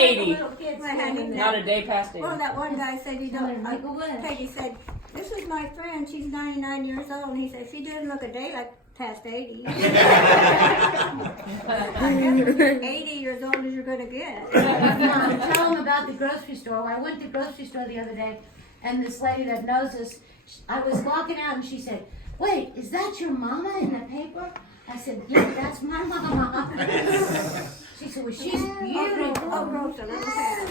80. Little kids standing Not there. a day past 80. Well, that one guy said, you Make a don't, wish. Peggy said, this is my friend, she's 99 years old, and he said, she didn't look a day like past 80. 80 years old as you're gonna get. Mom, tell them about the grocery store. I went to the grocery store the other day, and this lady that knows us, I was walking out, and she said, "Wait, is that your mama in the paper?" I said, "Yeah, that's my mama." She said, "Well, she's beautiful." Oh, Rosa, let me tell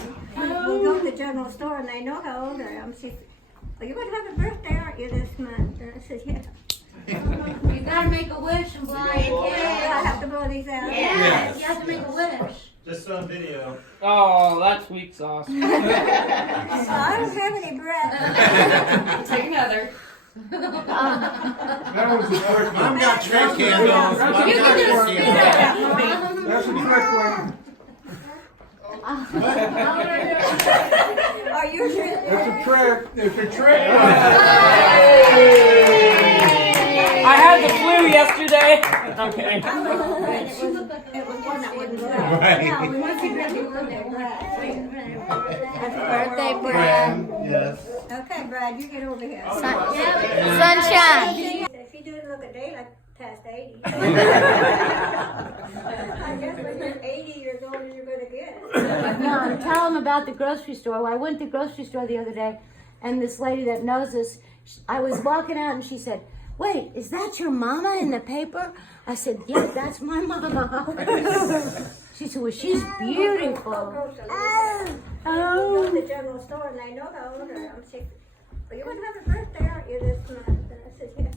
you. We go to the general store, and they know how old I am. She said, well, you're gonna have a birthday, aren't you, this month? And I said, yeah. You gotta make a wish and blow your I candles. have to blow these out. Yes, you have to make a wish. Just on video. Oh, that's weak sauce. I don't have any breath. Take another. That was the trick. Mom got trick candles. Mom You got can just trick spit candles. it out, Mom. That's a trick one. Are you sure? It's a trick. It's a trick. I had the flu yesterday. Okay. It was one that wouldn't breath. Right. Yeah, we must have really birthday breath. Birthday, Brad. Yes. Okay, Brad, you get over here. Sunshine. She didn't look a day like past 80. I guess when you're 80 years old, you're gonna get. Mom, tell them about the grocery store. I went to the grocery store the other day, and this lady that knows us, I was walking out, and she said, "Wait, is that your mama in the paper?" I said, "Yeah, that's my mama." She said, "Well, she's beautiful." We go to the general store, and they know how old I am. She said, well, you're gonna have a birthday, aren't you, this month? And I said, yeah.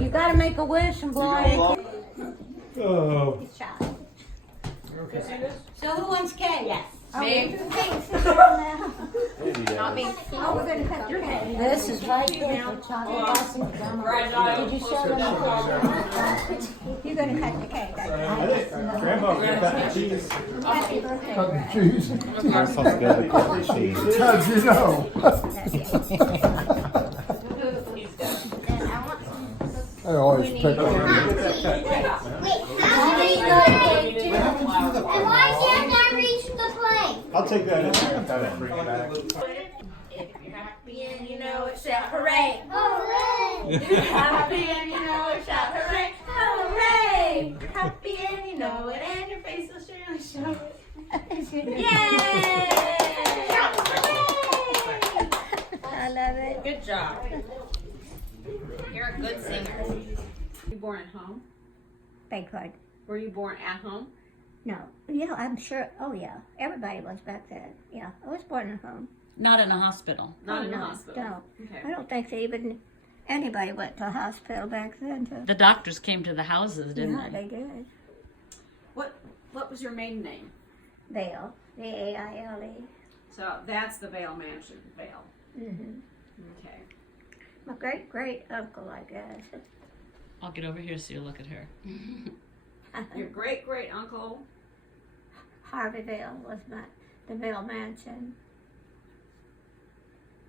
You gotta make a wish and blow your Oh. He's shy. So who wants cake? Yes. Me. Not me. Oh, we're gonna cut your cake. This is right here for chocolate blossom. Did you show them? You're gonna cut the cake. Grandma got the cheese. Happy birthday, Cut the Brad. cheese. Grandpa's got the cheese. How'd you know? I always pick on Why can't I reach the plate? I'll take that. If you're happy and you know it, shout hooray. Hooray! If you're happy and you know it, shout hooray. Hooray! You're happy and you know it, and your face will surely show it. Yay! Shout hooray! I love it. Good job. You're a good singer. You born at home? Beg pardon. Were you born at home? No. Yeah, I'm sure. Oh, yeah. Everybody was back then. Yeah. I was born at home. Not in a hospital. Not Oh, in no, a hospital. No. I Okay. don't think even anybody went to a hospital back then. The doctors came to the houses, didn't Yeah, they? they did. What was your maiden name? Vale. V-A-I-L-E. So that's the Vale Mansion, Vale. Mm-hmm. Okay. My great uncle, I guess. I'll get over here so you look at her. Your great great uncle. Harvey Vale was the Vale Mansion.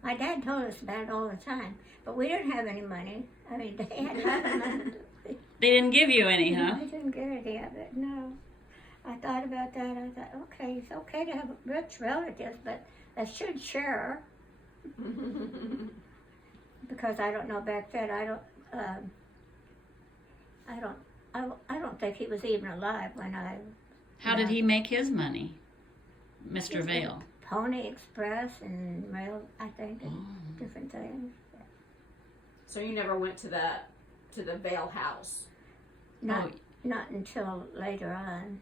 My dad told us about it all the time, but we didn't have any money. I mean, they had money. They didn't give you any, huh? I didn't get any of it, no. I thought about that. I thought, okay, it's okay to have rich relatives, but they should share. Because I don't know back then. I don't think he was even alive when I. How did he make his money, Mr. Vale? Pony Express and rail, I think, and different things. So you never went to the Vale house. Not until later on.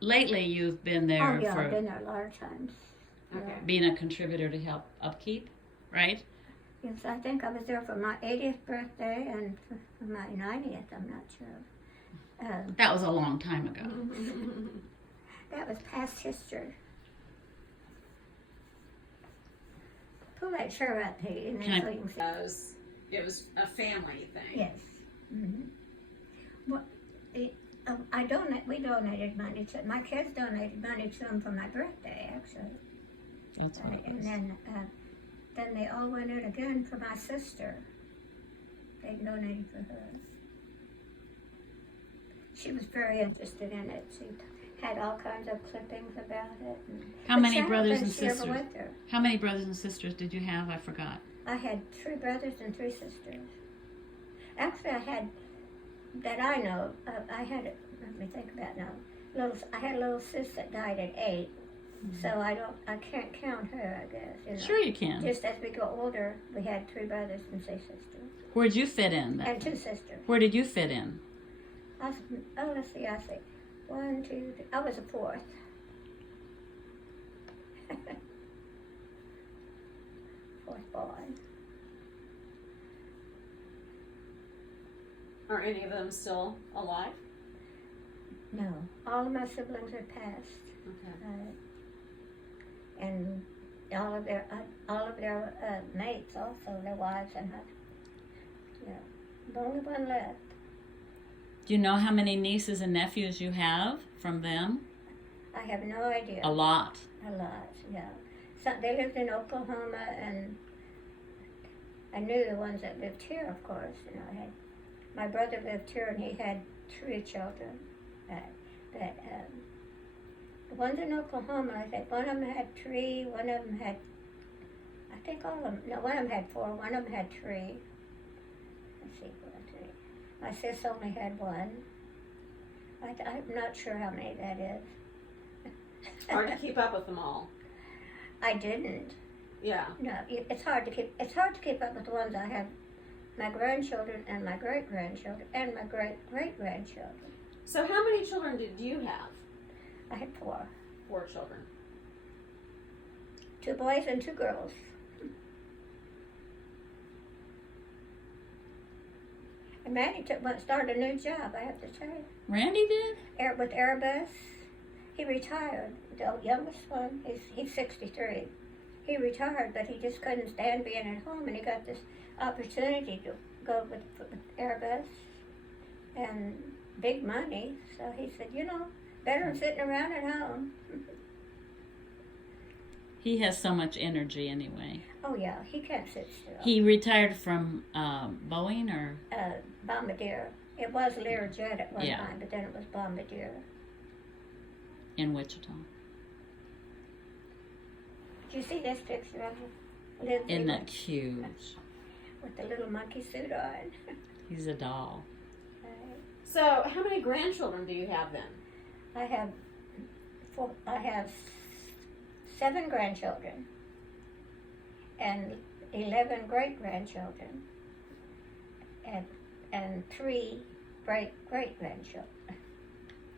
Lately, you've been there Oh yeah, I've for been there a lot of times. Okay. being a contributor to help upkeep, right? Yes, I think I was there for my 80th birthday and for my 90th. I'm not sure. That was a long time ago. That was past history. Pull that shirt out, Peggy, and Can then I- so you can see. It was a family thing. Yes. Mm-hmm. Well, we donated money to, my kids donated money to them for my birthday, actually. That's what it And was. then they all went in again for my sister. They donated for her. She was very interested in it. had all kinds of clippings about it. How But many Sally brothers thinks and she ever sisters? went there. How many brothers and sisters did you have? I forgot. I had 3 brothers and 3 sisters. Actually, I had, that I know, I had, let me think about now. I had a little sis that died at 8, so I can't count her, I guess. You know. Sure you can. Just as we go older, we had 3 brothers and 3 sisters. Where'd you fit in? And 2 sisters. Where did you fit in? Let's see, 1, 2, 3. I was a 4th. Fourth born. Are any of them still alive? No, all of my siblings are passed. Okay. And all of their mates also, their wives and husbands. Yeah, the only one left. Do you know how many nieces and nephews you have from them? I have no idea. A lot. A lot, yeah. So they lived in Oklahoma, and I knew the ones that lived here, of course. You know, my brother lived here, and he had 3 children. The ones in Oklahoma, I think one of them had 3, one of them had, I think all of them, no, one of them had 4, one of them had 3. Let's see, 1, 3. My sis only had 1. I'm not sure how many that is. It's hard to keep up with them all. I didn't. Yeah. No, it's hard to keep up with the ones I have. My grandchildren and my great-grandchildren and my great-great-grandchildren. So how many children did you have? I had 4. 4 children. 2 boys and 2 girls. And Manny started a new job, I have to tell you. Randy did? With Airbus. He retired. The youngest one, he's 63. He retired, but he just couldn't stand being at home, and he got this opportunity to go with Airbus and big money. So he said, better than sitting around at home. He has so much energy anyway. Oh yeah, he can't sit still. He retired from Boeing or? Bombardier. It was Learjet at one Yeah. time, but then it was Bombardier. In Wichita. Did you see this picture of him? Isn't that cute? With the little monkey suit on. He's a doll. So how many grandchildren do you have then? I have 7 grandchildren and 11 great-grandchildren and 3 great-great-grandchildren.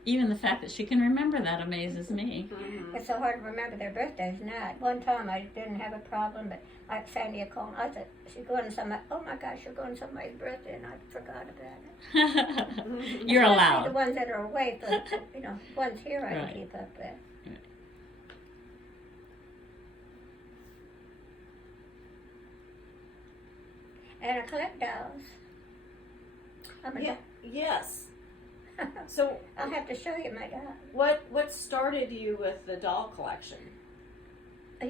Even the fact that she can remember that amazes me. Mm-hmm. It's so hard to remember their birthdays now. At one time I didn't have a problem, but like Sandy had called, I said, she's going to somebody, oh my gosh, you're going to somebody's birthday, and I forgot about it. You're Especially allowed. the ones that are away, but ones here I Right. can keep up with. Right. And I collect dolls. Yeah. Yes. So I'll have to show you my doll. what started you with the doll collection? I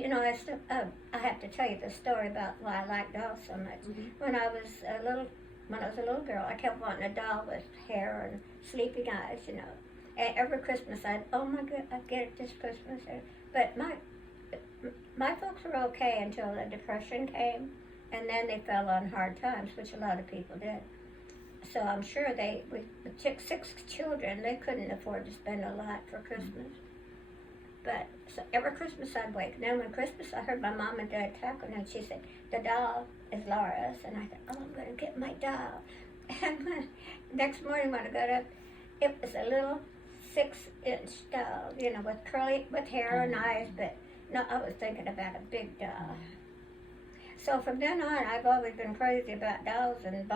have to tell you the story about why I like dolls so much. When I was a little girl, I kept wanting a doll with hair and sleeping eyes, And every Christmas I'd get it this Christmas. But my folks were okay until the Depression came, and then they fell on hard times, which a lot of people did. So I'm sure with 6 children, they couldn't afford to spend a lot for Christmas. But so every Christmas I'd wake. Then when Christmas, I heard my mom and dad talking, and she said, the doll is Laura's. And I thought, I'm going to get my doll. And next morning when I got up, it was a little 6-inch doll, with hair and eyes. But no, I was thinking about a big doll. So from then on, I've always been crazy about dolls and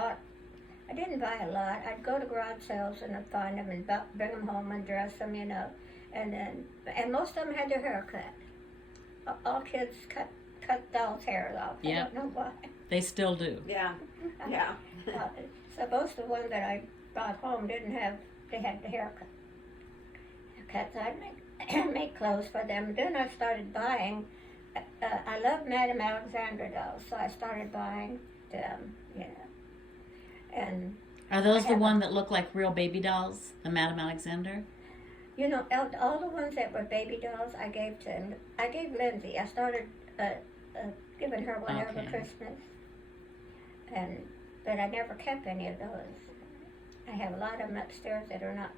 I didn't buy a lot. I'd go to garage sales and I'd find them and bring them home and dress them, And most of them had their hair cut. All kids cut dolls' hair off. I Yep. don't know why. They still do. Yeah. Yeah. So most of the ones that I brought home they had the haircut. So I'd make clothes for them. Then I started buying. I love Madame Alexander dolls, so I started buying them, And Are those I the have one that look like real baby dolls? The Madame Alexander? You know, all the ones that were baby dolls, I gave Lindsay. I started giving her one over Okay. Christmas, but I never kept any of those. I have a lot of them upstairs that are not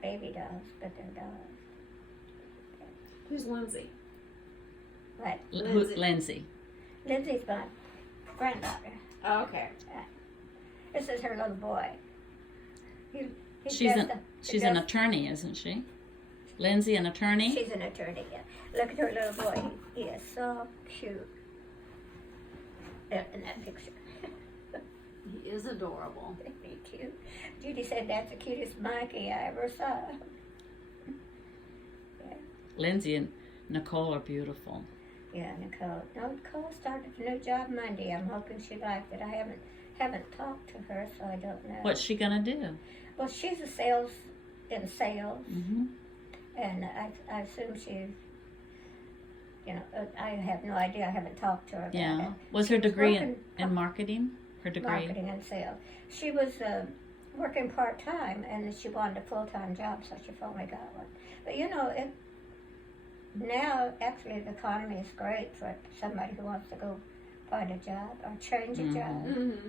baby dolls, but they're dolls. Who's Lindsay? But Lindsay. Lindsay's my granddaughter. Oh, okay. This is her little boy. He's She's just she's an attorney, isn't she? Lindsay, an attorney? She's an attorney, yeah. Look at her little boy. He is so cute. In that picture. He is adorable. Isn't he cute? Judy said that's the cutest Mikey I ever saw. Lindsay and Nicole are beautiful. Yeah, Nicole. No, Nicole started a new job Monday. I'm hoping she liked it. I haven't talked to her, so I don't know. What's she gonna do? Well, she's in sales, Mm-hmm. and I assume she's, I have no idea. I haven't talked to her about Yeah. it. Was She her degree working in marketing? Her degree? marketing and sales. She was working part-time, and she wanted a full-time job, so she finally got one. But now, actually, the economy is great for somebody who wants to go find a job or change a job. Mm-hmm.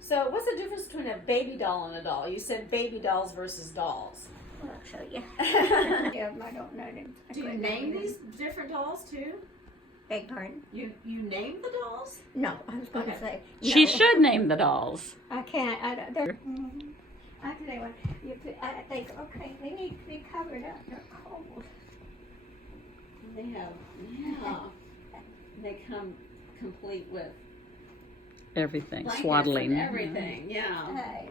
So, what's the difference between a baby doll and a doll? You said baby dolls versus dolls. Well, I'll show you. Yeah, I don't know them. I Do you couldn't name them. these different dolls too? Beg pardon? You name the dolls? No, I was going to say. She no. should name the dolls. I can't. I don't. I tell you what. I think, okay, they need to be covered up. They're cold. They have, they come complete with Everything. blankets Swaddling. and everything. Yeah. Hey,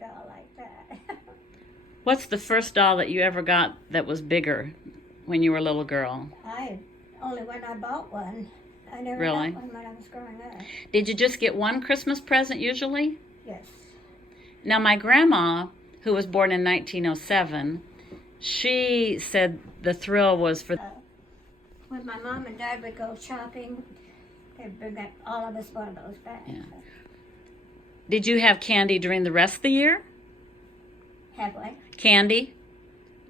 doll like that. What's the first doll that you ever got that was bigger when you were a little girl? Only when I bought one. I never Really? got one when I was growing up. Did you just get one Christmas present usually? Yes. Now, my grandma, who was born in 1907, she said the thrill was for... When my mom and dad would go shopping, they'd bring up all of us one of those bags. Yeah. Did you have candy during the rest of the year? Have we? Candy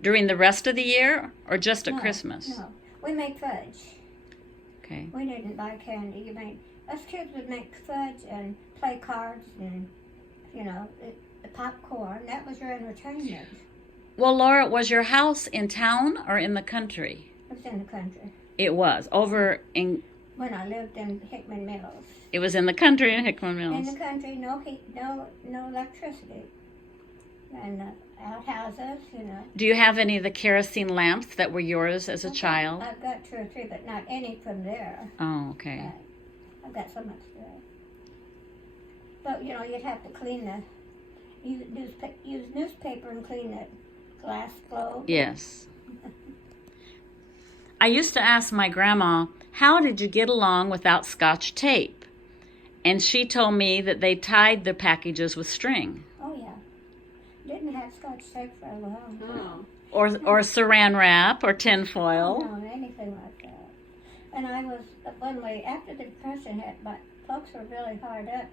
during the rest of the year or just at No, Christmas? No. We made fudge. Okay. We didn't buy candy. Us kids would make fudge and play cards and, the popcorn. That was your entertainment. Well, Laura, was your house in town or in the country? It was in the country. It was. Over in... When I lived in Hickman Mills. It was in the country in Hickman In Mills. the country, no heat, no electricity. And outhouses, Do you have any of the kerosene lamps that were yours as a child? I've got 2 or 3, but not any from there. Oh, okay. Right. I've got so much there. But, you'd have to clean use newspaper and clean the glass globe. Yes. I used to ask my grandma, how did you get along without Scotch tape? And she told me that they tied their packages with string. Oh, yeah. Didn't have Scotch tape for a long time. Oh. Or saran wrap or tin foil. No, anything like that. And I was, after the Depression hit, my folks were really hard up.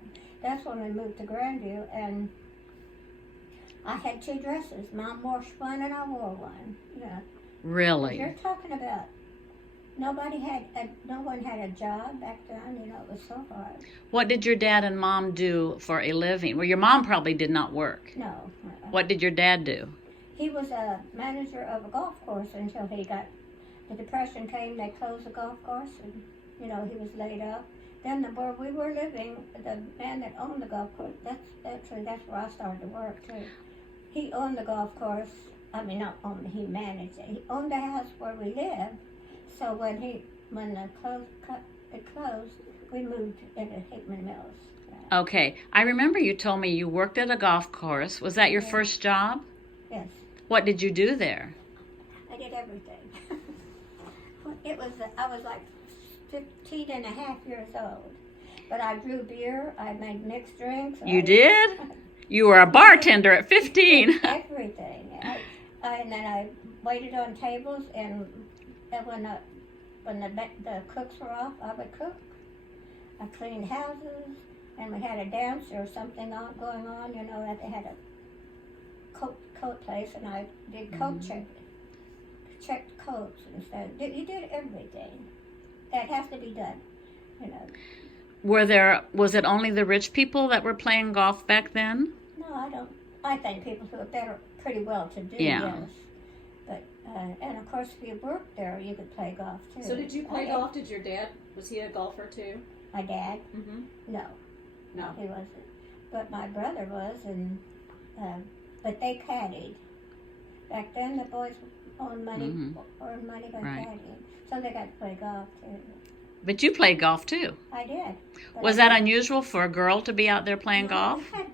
That's when we moved to Grandview, and I had 2 dresses. Mom wore one and I wore one. Really? You're talking about no one had a job back then. It was so hard. What did your dad and mom do for a living? Well, your mom probably did not work. No. What did your dad do? He was a manager of a golf course until the Depression came. They closed the golf course, and he was laid off. Then where we were living, the man that owned the golf course, that's where I started to work too. He owned the golf course. I mean, not owned. He managed it. He owned the house where we lived. So when it closed, we moved into Hickman Mills. Okay. I remember you told me you worked at a golf course. Was that your Yeah. first job? Yes. What did you do there? I did everything. I was like 15 and a half years old. But I drew beer, I made mixed drinks. You did? You were a bartender at 15. Everything. And then I waited on tables, and when the cooks were off, I would cook. I cleaned houses, and we had a dance or something going on, that they had a coat place, and I did coat checked coats and stuff. You did everything that has to be done, you know. Was it only the rich people that were playing golf back then? No, I don't. I think people who are pretty well to do, Yeah. yes. But and of course, if you worked there, you could play golf too. So did you play golf? Did your dad, was he a golfer too? My dad? Mm-hmm. No, No. he wasn't. But my brother was, and but they caddied. Back then, the boys earned money by Right. caddying, so they got to play golf too. But you played golf too. I did. But Was that unusual for a girl to be out there playing No, golf? We had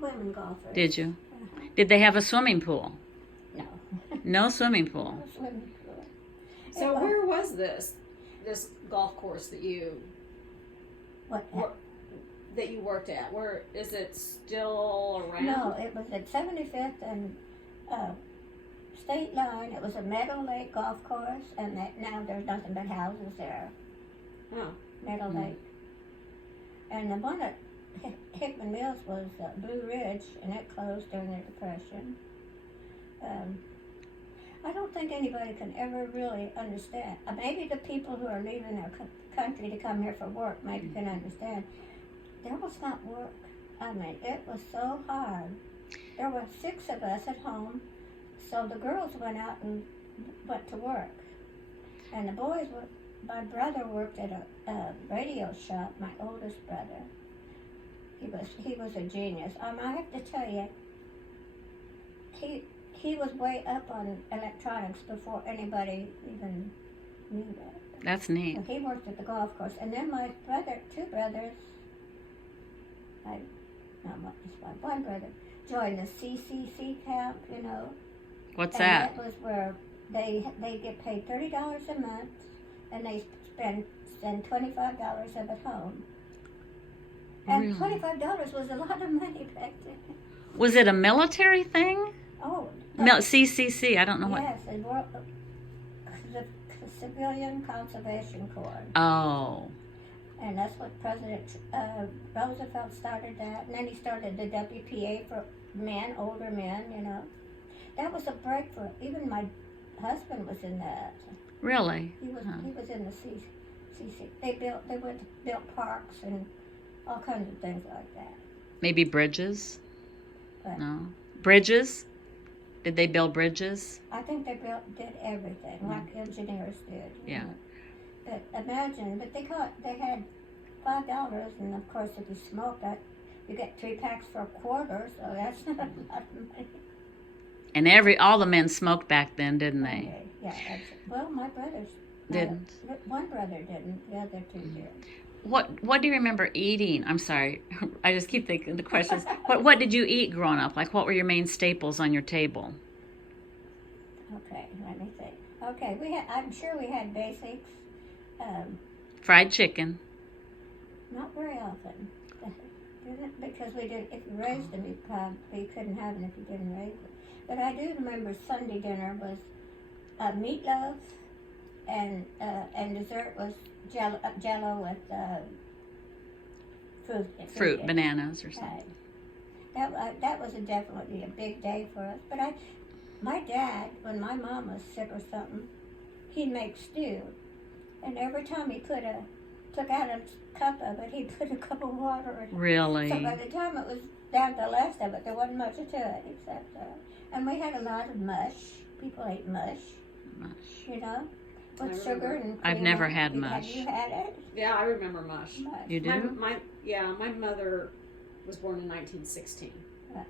women golfers. Did you? Uh-huh. Did they have a swimming pool? No. No swimming pool. No swimming pool. So where was this golf course that you What? worked at? Where is it still around? No, it was at 75th and State Line. It was a Meadow Lake golf course, and now there's nothing but houses there. Oh. Meadow Lake. And the one at Hickman Mills was Blue Ridge, and it closed during the Depression. I don't think anybody can ever really understand. Maybe the people who are leaving their country to come here for work maybe can understand. There was not work. I mean, it was so hard. There were 6 of us at home, so the girls went out and went to work. And the boys were, my brother worked at a radio shop, my oldest brother. He was a genius. I have to tell you, he was way up on electronics before anybody even knew that. That's neat. So he worked at the golf course. And then my two brothers, one brother, joined the CCC camp, you know. What's and that? That was where they get paid $30 a month, and they spend $25 of it home. And Really? $25 was a lot of money back then. Was it a military thing? Oh, CCC, I don't know what. yes, the Civilian Conservation Corps. Oh, And that's what President Roosevelt started that. And then he started the WPA for men, older men, you know. That was a break for, even my husband was in that. really? He was in the CC. They built parks and all kinds of things like that. Maybe bridges? But No. Bridges? Did they build bridges? I think they did everything like engineers did. you Yeah. know. But imagine, but they had $5, and of course if you smoke that, you get 3 packs for a quarter, so that's not a lot of money. And all the men smoked back then, didn't they? Okay, yeah, well, my brothers Didn't. One brother didn't, the other 2 did. What do you remember eating? I'm sorry, I just keep thinking of the questions. What did you eat growing up? Like, what were your main staples on your table? Okay, let me think. Okay, I'm sure we had basics. Fried chicken. Not very often. Because we did. If you raised them, you probably couldn't have them if you didn't raise them. But I do remember Sunday dinner was meatloaf, and dessert was Jello with fruit. Fruit, bananas or something. Right. That was definitely a big day for us. But my dad, when my mom was sick or something, he'd make stew, and every time he took out a cup of it, he'd put a cup of water in it. Really? So by the time it was down to the last of it, there wasn't much to it except and we had a lot of mush. People ate mush, you know, with sugar and cream. I've never had mush. Have you had it? Yeah, I remember mush. You do? My mother was born in 1916. Right.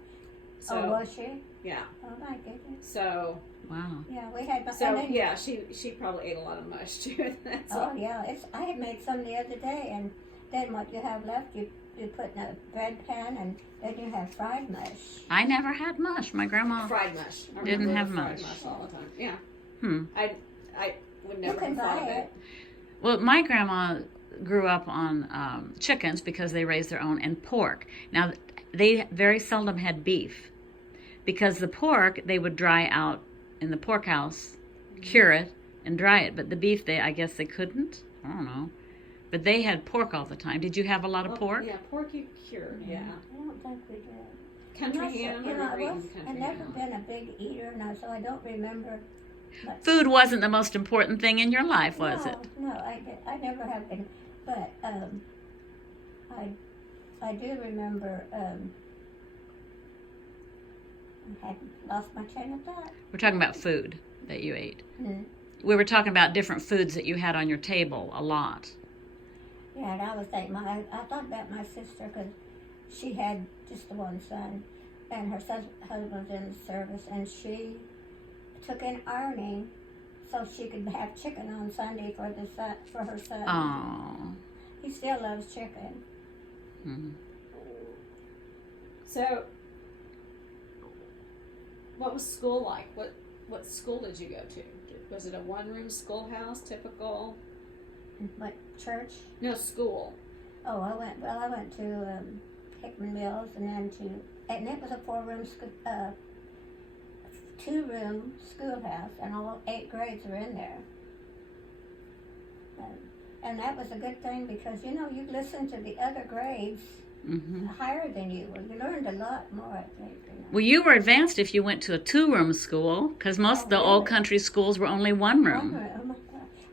So, Oh, was she? yeah. Oh my goodness. So Wow. Yeah, we had. So and then, yeah, she probably ate a lot of mush too. That's Oh all. yeah, I had made some the other day, and then what you have left, you put in a bread pan, and then you have fried mush. I never had mush. My grandma. Fried mush. I Didn't remember have the fried mush. all the time. Yeah. Hmm. I would never You can have thought buy of it. Well, my grandma grew up on chickens because they raised their own, and pork. Now, they very seldom had beef because the pork they would dry out in the pork house, cure it, and dry it. But the beef, I guess they couldn't. I don't know. But they had pork all the time. Did you have a lot of pork? Yeah, pork you cured. Yeah. I don't think we did. Country not sure. ham. You I know, remember eating I've country never ham. been a big eater now, so I don't remember much. Food wasn't the most important thing in your life, was no, it? No, I never have been. But I do remember. I had lost my train of thought. We're talking about food that you ate. Hmm. We were talking about different foods that you had on your table a lot. Yeah, and I was thinking, I thought about my sister because she had just the one son, and her husband was in the service, and she took in ironing so she could have chicken on Sunday for her son. Oh. He still loves chicken. Mhm. So, what was school like? What school did you go to? Was it a one-room schoolhouse, typical? What, church? No, school. Oh, I went to Hickman Mills, and it was a 2-room schoolhouse, and all 8 grades were in there. And that was a good thing because, you know, you listened to the other grades Mhm. higher than you. Well, you learned a lot more, I think. You know. Well, you were advanced if you went to a 2-room school, because most of the old really? country schools were only 1 room. Oh my God.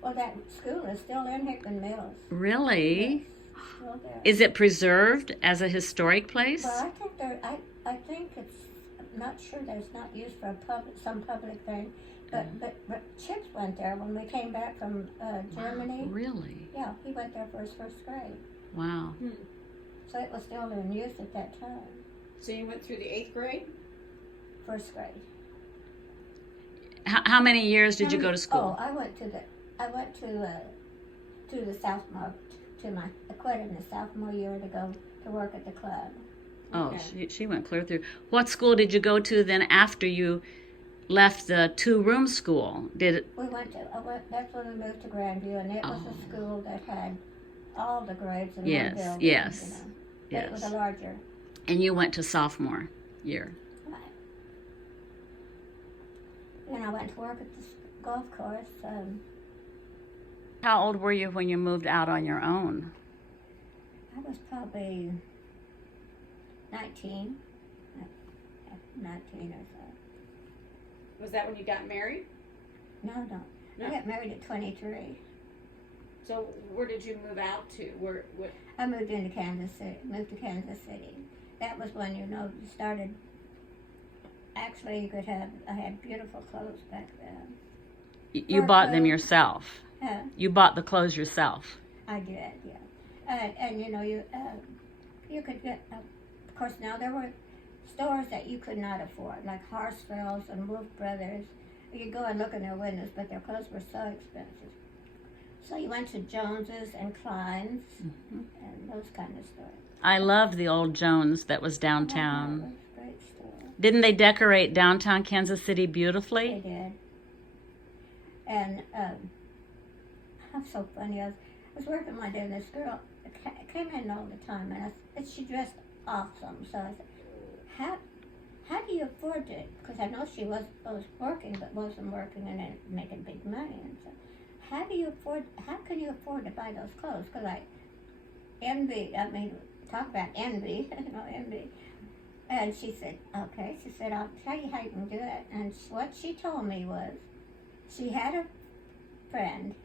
Well, that school is still in Hickman Mills. Really? Yes, still there. Is it preserved as a historic place? Well, I think it's. I'm not sure that it's not used for some public thing, but Chips went there when we came back from Germany. Really? Yeah, he went there for his first grade, Wow. so it was still in use at that time. So you went through the 8th grade? First grade. How many years did you go to school? Oh, I went to the sophomore, I quit in the sophomore year to go to work at the club. Oh, Okay. she went clear through. What school did you go to then after you left the 2-room school? That's when we moved to Grandview, and it was Oh. a school that had all the grades in Yes, one building. yes, You know. It was yes. a larger. And you went to sophomore year. Right. Then I went to work at the golf course. How old were you when you moved out on your own? I was probably 19. 19 or so. Was that when you got married? No. No. I got married at 23. So where did you move out to? What? I moved to Kansas City. That was when, you started. Actually, I had beautiful clothes back then. You bought them yourself. You bought the clothes yourself. I did, yeah. And you could get, of course, now there were stores that you could not afford, like Harsfield's and Wolf Brothers. You could go and look in their windows, but their clothes were so expensive. So you went to Jones's and Klein's and those kind of stores. I loved the old Jones that was That downtown. was a great store. Didn't they decorate downtown Kansas City They beautifully? did. And I'm so funny. I was working one day, and this girl came in all the time, and she dressed awesome. So I said, "How do you afford it?" Because I know she was working, but wasn't working and then making big money. And so, how can you afford to buy those clothes? Because talk about envy, envy. And she said, okay. She said, I'll tell you how you can do it. And what she told me was, she had a friend.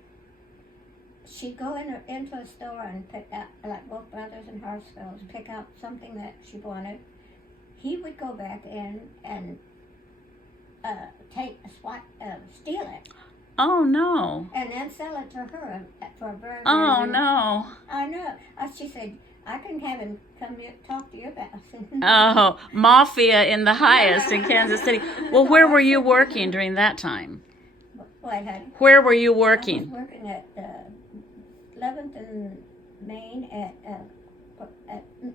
She'd go into a store and pick out, like Wolf Brothers and Harsfield's, pick out something that she wanted. He would go back in and steal it, Oh no. and then sell it to her for a very, very Oh good- no. I know. She said, I can have him come here, talk to you about it. Oh, mafia in the highest in Kansas City. Well, where were you working during that time? What, honey? Where were you I was working? working at 11th and Main at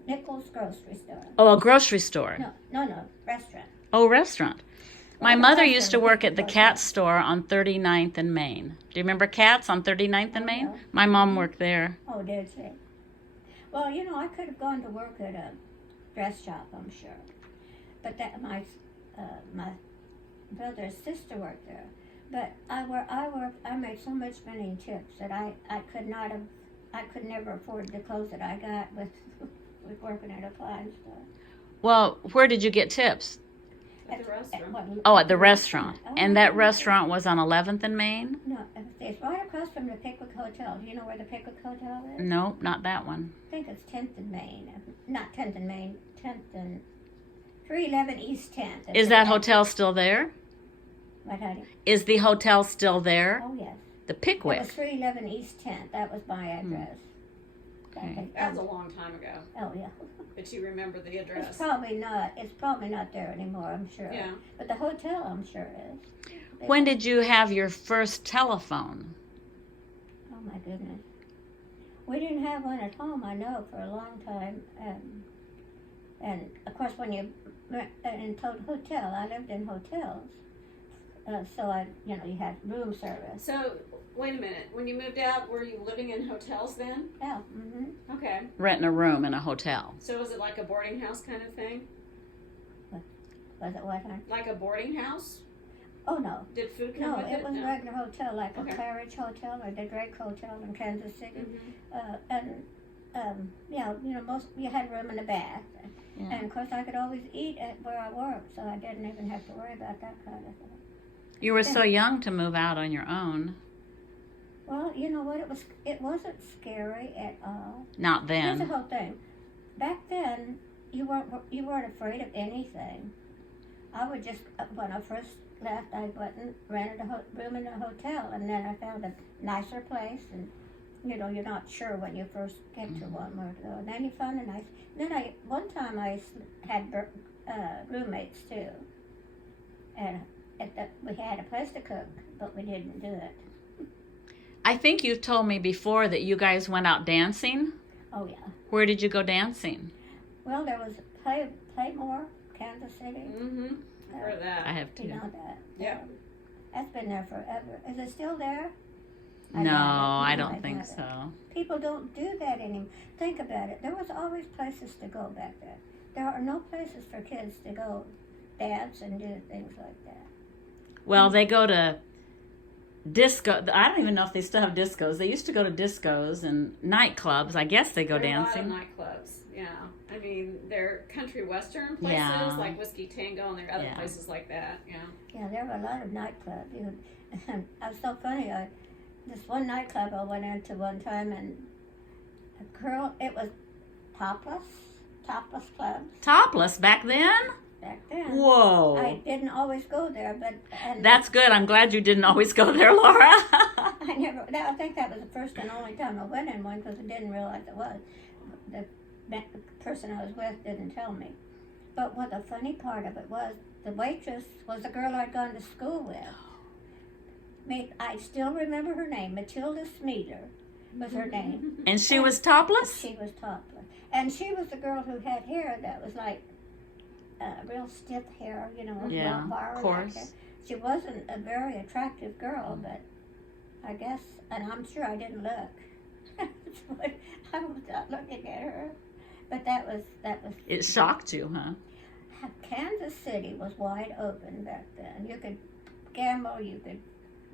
Nichols Grocery Store. Oh, a grocery store. No, restaurant. Oh, restaurant. My Well, the mother restaurant used to was work at the close Cat up. store on 39th and Main. Do you remember Cats on 39th and Main? no. My mom worked there. Oh, did she? Well, I could have gone to work at a dress shop, I'm sure. But that my brother's sister worked there. But I made so much money in tips that I could never afford the clothes that I got with working at a Klein store. Well, where did you get tips? At the restaurant. Oh, at the restaurant. And that restaurant was on 11th and Main? No, it's right across from the Pickwick Hotel. Do you know where the Pickwick Hotel is? Nope, not that one. I think it's 10th and Main. Not 10th and Main, 10th and 311 East 10th. Is that hotel still there? What, honey? Is the hotel still there? Oh, yes. The It Pickwick. was 311 East 10th. That was my address. Okay. That was a long time ago, Oh, yeah. but you remember the address. It's probably not there anymore, I'm sure. Yeah. But the hotel, I'm sure is. When did you have your first telephone? Oh my goodness. We didn't have one at home, I know, for a long time. And of course, when you went in hotel, I lived in hotels. So you had room service. So, wait a minute. When you moved out, were you living in hotels then? Yeah. Mm-hmm. Okay. Renting a room in a hotel. So was it like a boarding house kind of thing? Was it what, honey? Like a boarding house? Oh, no. Did food come No, with it? it was a regular hotel, like Okay. a Claridge Hotel or the Drake Hotel in Kansas City. Mhm. Most you had room in the bath. Yeah. And of course, I could always eat at where I worked, so I didn't even have to worry about that kind of thing. You were so young to move out on your own. Well, you know what? It wasn't scary at all. Not Here's the then. whole thing. Back then, you weren't afraid of anything. I would just when I first left, I went and rented a room in a hotel, and then I found a nicer place, and you're not sure when you first get to one where to go. And then you find a nice. Then one time I had roommates too, and we had a place to cook, but we didn't do it. I think you've told me before that you guys went out dancing. Oh yeah. Where did you go dancing? Well, there was Playmore, Kansas City. Mm-hmm. I heard that. I have You two. know that. Yeah. That's been there forever. Is it still there? No, doubt it. I No, don't think doubt it. so. People don't do that anymore. Think about it. There was always places to go back there. There are no places for kids to go dance and do things like that. Well, they go to disco. I don't even know if they still have discos. They used to go to discos and nightclubs. I guess they go There are dancing. A lot of nightclubs. Yeah. I mean, they're country western places Yeah. like Whiskey Tango, and there are other Yeah. places like that. Yeah. Yeah, there were a lot of nightclubs. It was so funny. This one nightclub I went into one time, and a girl, it was topless clubs Topless back then? back then. Whoa. I didn't always go there, but That's good. I'm glad you didn't always go there, Laura. I think that was the first and only time I went in one because I didn't realize it was. The person I was with didn't tell me. But what the funny part of it was, the waitress was a girl I'd gone to school with. I still remember her name. Matilda Smeeder was her name. And she was topless? She was topless. And she was the girl who had hair that was like real stiff hair, Yeah, bar of course. hair. She wasn't a very attractive girl, but I guess, and I'm sure I didn't look. I was not looking at her. But that was. It shocked you, huh? Kansas City was wide open back then. You could gamble, you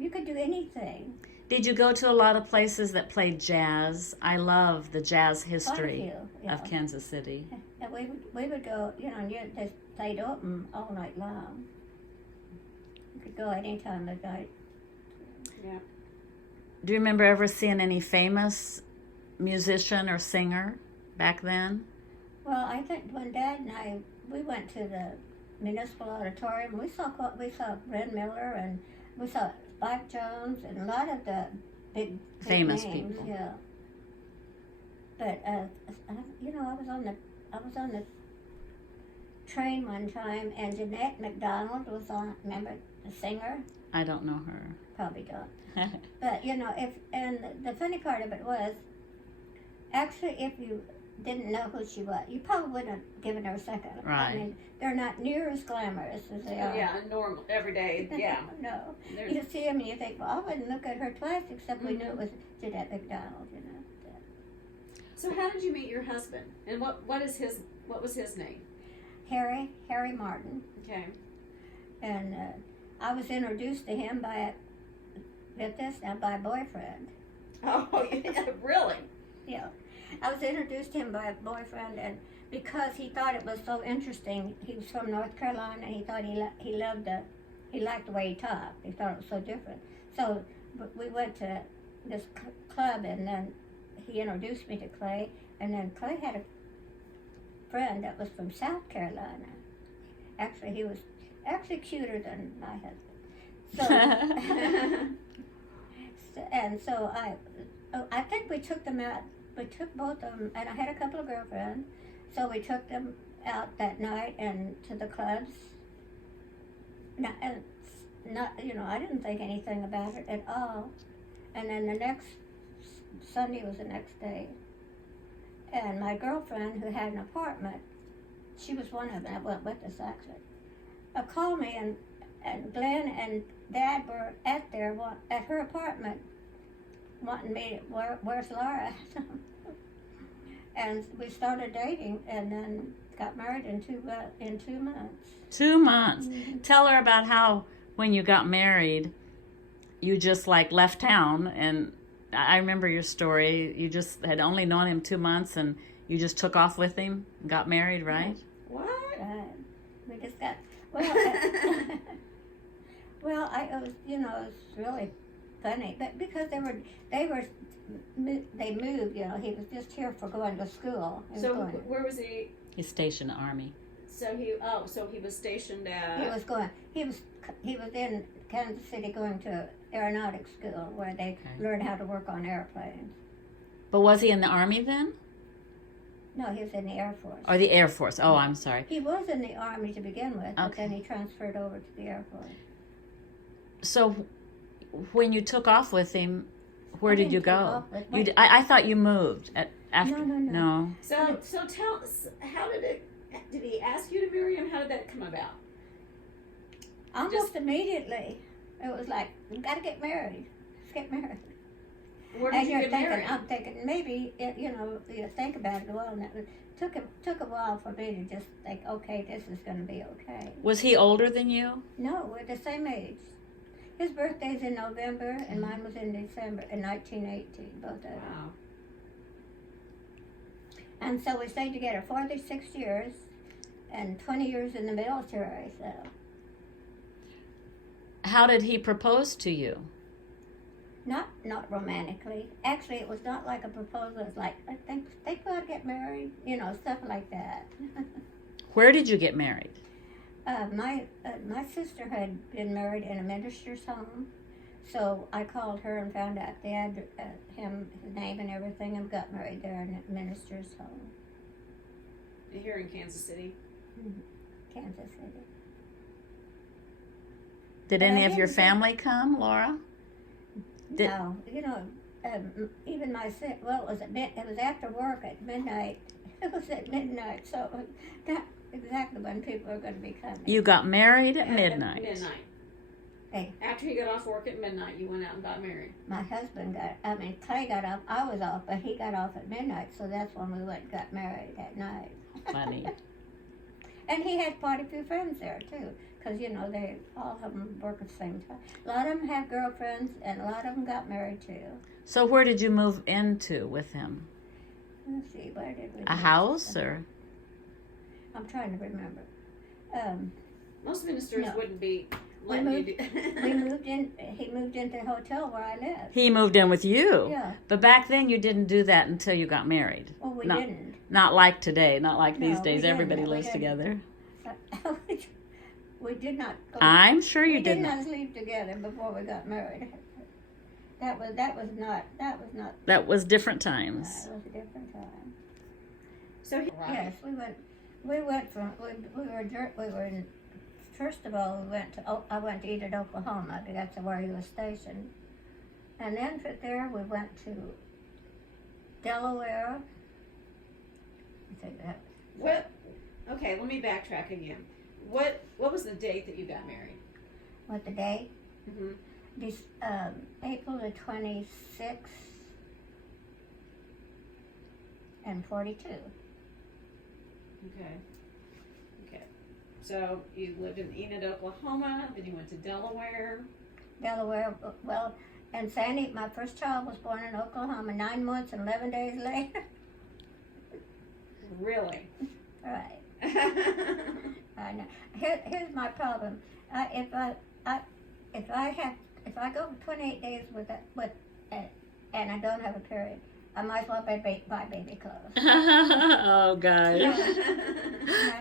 could do anything. Did you go to a lot of places that played jazz? I love the jazz history yeah. of Kansas City. And we would go, and you just played open all night long. You could go any time of night. Yeah. Do you remember ever seeing any famous musician or singer back then? Well, I think when Dad and we went to the Municipal Auditorium, we saw Red Miller, and we saw Spike Jones and a lot of the big Famous names, people. yeah. But I was on the train one time, and Jeanette McDonald was on. Remember the singer? I don't know her. Probably don't. But the funny part of it was, actually, if you didn't know who she was, you probably wouldn't have given her a second. Right. I mean, they're not near as glamorous as they are. Yeah, normal, everyday, yeah. No. There's- You see them and you think, well, I wouldn't look at her twice, except we knew it was Jeanette McDonald, So how did you meet your husband? And what was his name? Harry Martin. Okay. And I was introduced to him by a boyfriend. Oh, yeah, really? Yeah. I was introduced to him by a boyfriend, and because he thought it was so interesting, he was from North Carolina. He thought he liked the way he talked. He thought it was so different. So we went to this club, and then he introduced me to Clay. And then Clay had a friend that was from South Carolina. Actually, he was cuter than my husband. So, and so I think we took them out. We took both of them, and I had a couple of girlfriends. So we took them out that night and to the clubs. I didn't think anything about it at all. And then the next Sunday was the next day. And my girlfriend, who had an apartment, she was one of them that went with us actually, called me, and Glenn and Dad were at her apartment wanting me, where's Laura? And we started dating, and then got married in 2 months. 2 months. Tell her about how when you got married, you just like left town. And I remember your story. You just had only known him 2 months, and you just took off with him and got married, right? What? We just got, well, it was, it was really funny, but because they moved, he was just here for going to school. So where was he? He's stationed in the Army. So he was stationed at. He was in Kansas City going to aeronautics school where they learned how to work on airplanes. But was he in the Army then? No, he was in the Air Force. Or the Air Force. Oh, I'm sorry. He was in the Army to begin with, but then he transferred over to the Air Force. So when you took off with him, where did you go? I I thought you moved after. No. So tell us, how did he ask you to marry him? How did that come about? Almost immediately. It was like, we gotta get married. Let's get married. Where did you get married? I'm thinking, maybe, you think about it a while, and it took a while for me to just think, okay, this is gonna be okay. Was he older than you? No, we're the same age. His birthday's in November, and mine was in December, in 1918, both of them. Wow. And so we stayed together 46 years, and 20 years in the military, so. How did he propose to you? Not romantically. Actually, it was not like a proposal. It was like, I think we ought to get married, stuff like that. Where did you get married? My sister had been married in a minister's home, so I called her and found out his name and everything, and got married there in a minister's home. Here in Kansas City? Kansas City. Did any of your family come, Laura? No, even my it was after work at midnight. It was at midnight, so that exactly when people are going to be coming. You got married at midnight. Midnight. Hey. After he got off work at midnight, you went out and got married. My husband Clay got off. I was off, but he got off at midnight, so that's when we went and got married at night. Funny. And he had quite a few friends there too, because they all of them work at the same time. A lot of them had girlfriends, and a lot of them got married too. So where did you move into with him? Let's see, where did we? A house or? I'm trying to remember. Most ministers wouldn't be We moved in. He moved into the hotel where I lived. He moved in with you. Yeah. But back then you didn't do that until you got married. Well, we didn't. Not like today. Not like these days. we Everybody didn't. lives together. We did not. I'm sure you we did did not. not sleep together before we got married. That was not. That was different times. It was a different time. So Yes, we went from we were in. First of all, I went to Enid, Oklahoma, because that's where he was stationed. And then from there, we went to Delaware. Okay, let me backtrack again. What was the date that you got married? What the date? Mm-hmm. This April the 26th and 42. Okay. So you lived in Enid, Oklahoma, then you went to Delaware. Well, and Sandy, my first child was born in Oklahoma 9 months and 11 days later. Really? Right. I know. Here's my problem. If I go 28 days and I don't have a period, I might as well buy baby clothes. Oh, guys.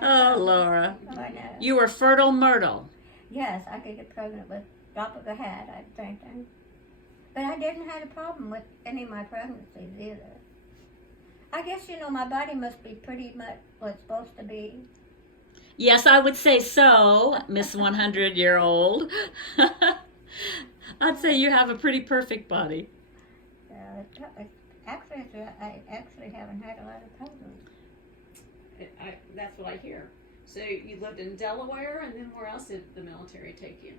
Oh, Laura. Oh, I know. You were fertile Myrtle. Yes, I could get pregnant with drop of a hat, I think. But I didn't have a problem with any of my pregnancies either. I guess, my body must be pretty much what it's supposed to be. Yes, I would say so, Miss 100-year-old. I'd say you have a pretty perfect body. I actually haven't had a lot of problems. That's what I hear. So you lived in Delaware, and then where else did the military take you?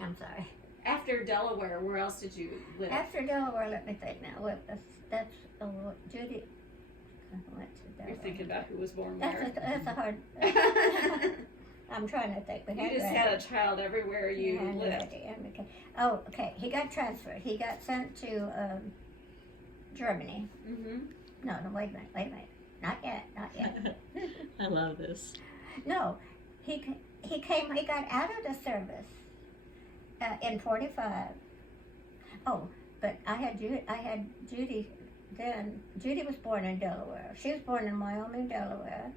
I'm sorry. After Delaware, where else did you live? After Delaware, let me think now. That's Judy. I went to Delaware. You're thinking about who was born That's where. a hard. I'm trying to think. You just had a child everywhere you lived. Oh, okay. He got transferred. He got sent to Germany. Mm-hmm. No, wait a minute. Not yet. I love this. No, he got out of the service in 45. Oh, but I had Judy then. Judy was born in Delaware. She was born in Wyoming, Delaware.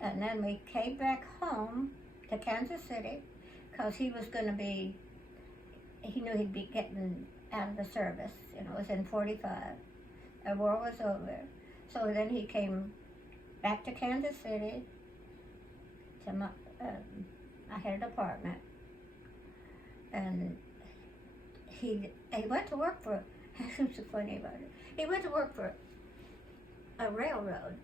And then we came back home to Kansas City because he knew he'd be getting out of the service. It was in 45. The war was over. So then he came back to Kansas City. I had an apartment. And he went to work for, it's so funny about it. He went to work for a railroad.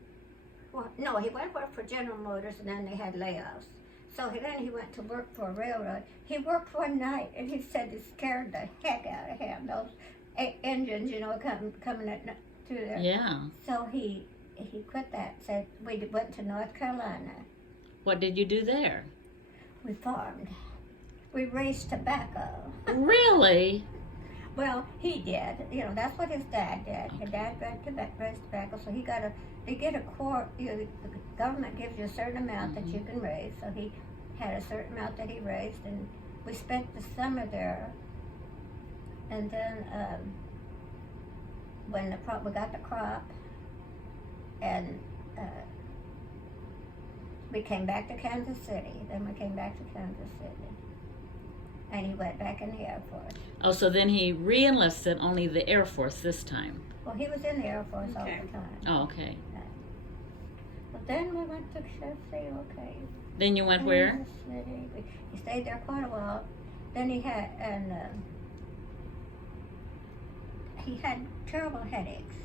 Well, no, he went to work for General Motors, and then they had layoffs. So then he went to work for a railroad. He worked one night, and he said it scared the heck out of him. Those engines, coming through there. Yeah. So he quit that. Said we went to North Carolina. What did you do there? We farmed. We raised tobacco. Really? Well, he did. That's what his dad did. His dad raised tobacco, so they get a quart. The government gives you a certain amount that you can raise. So he had a certain amount that he raised, and we spent the summer there. And then when we got the crop, and we came back to Kansas City. And he went back in the Air Force. Oh, so then he re-enlisted, only the Air Force this time. Well, he was in the Air Force all the time. Oh, okay. But then we went to Sheffield, okay. Then you went where? Kansas City. He stayed there quite a while. Then he had terrible headaches.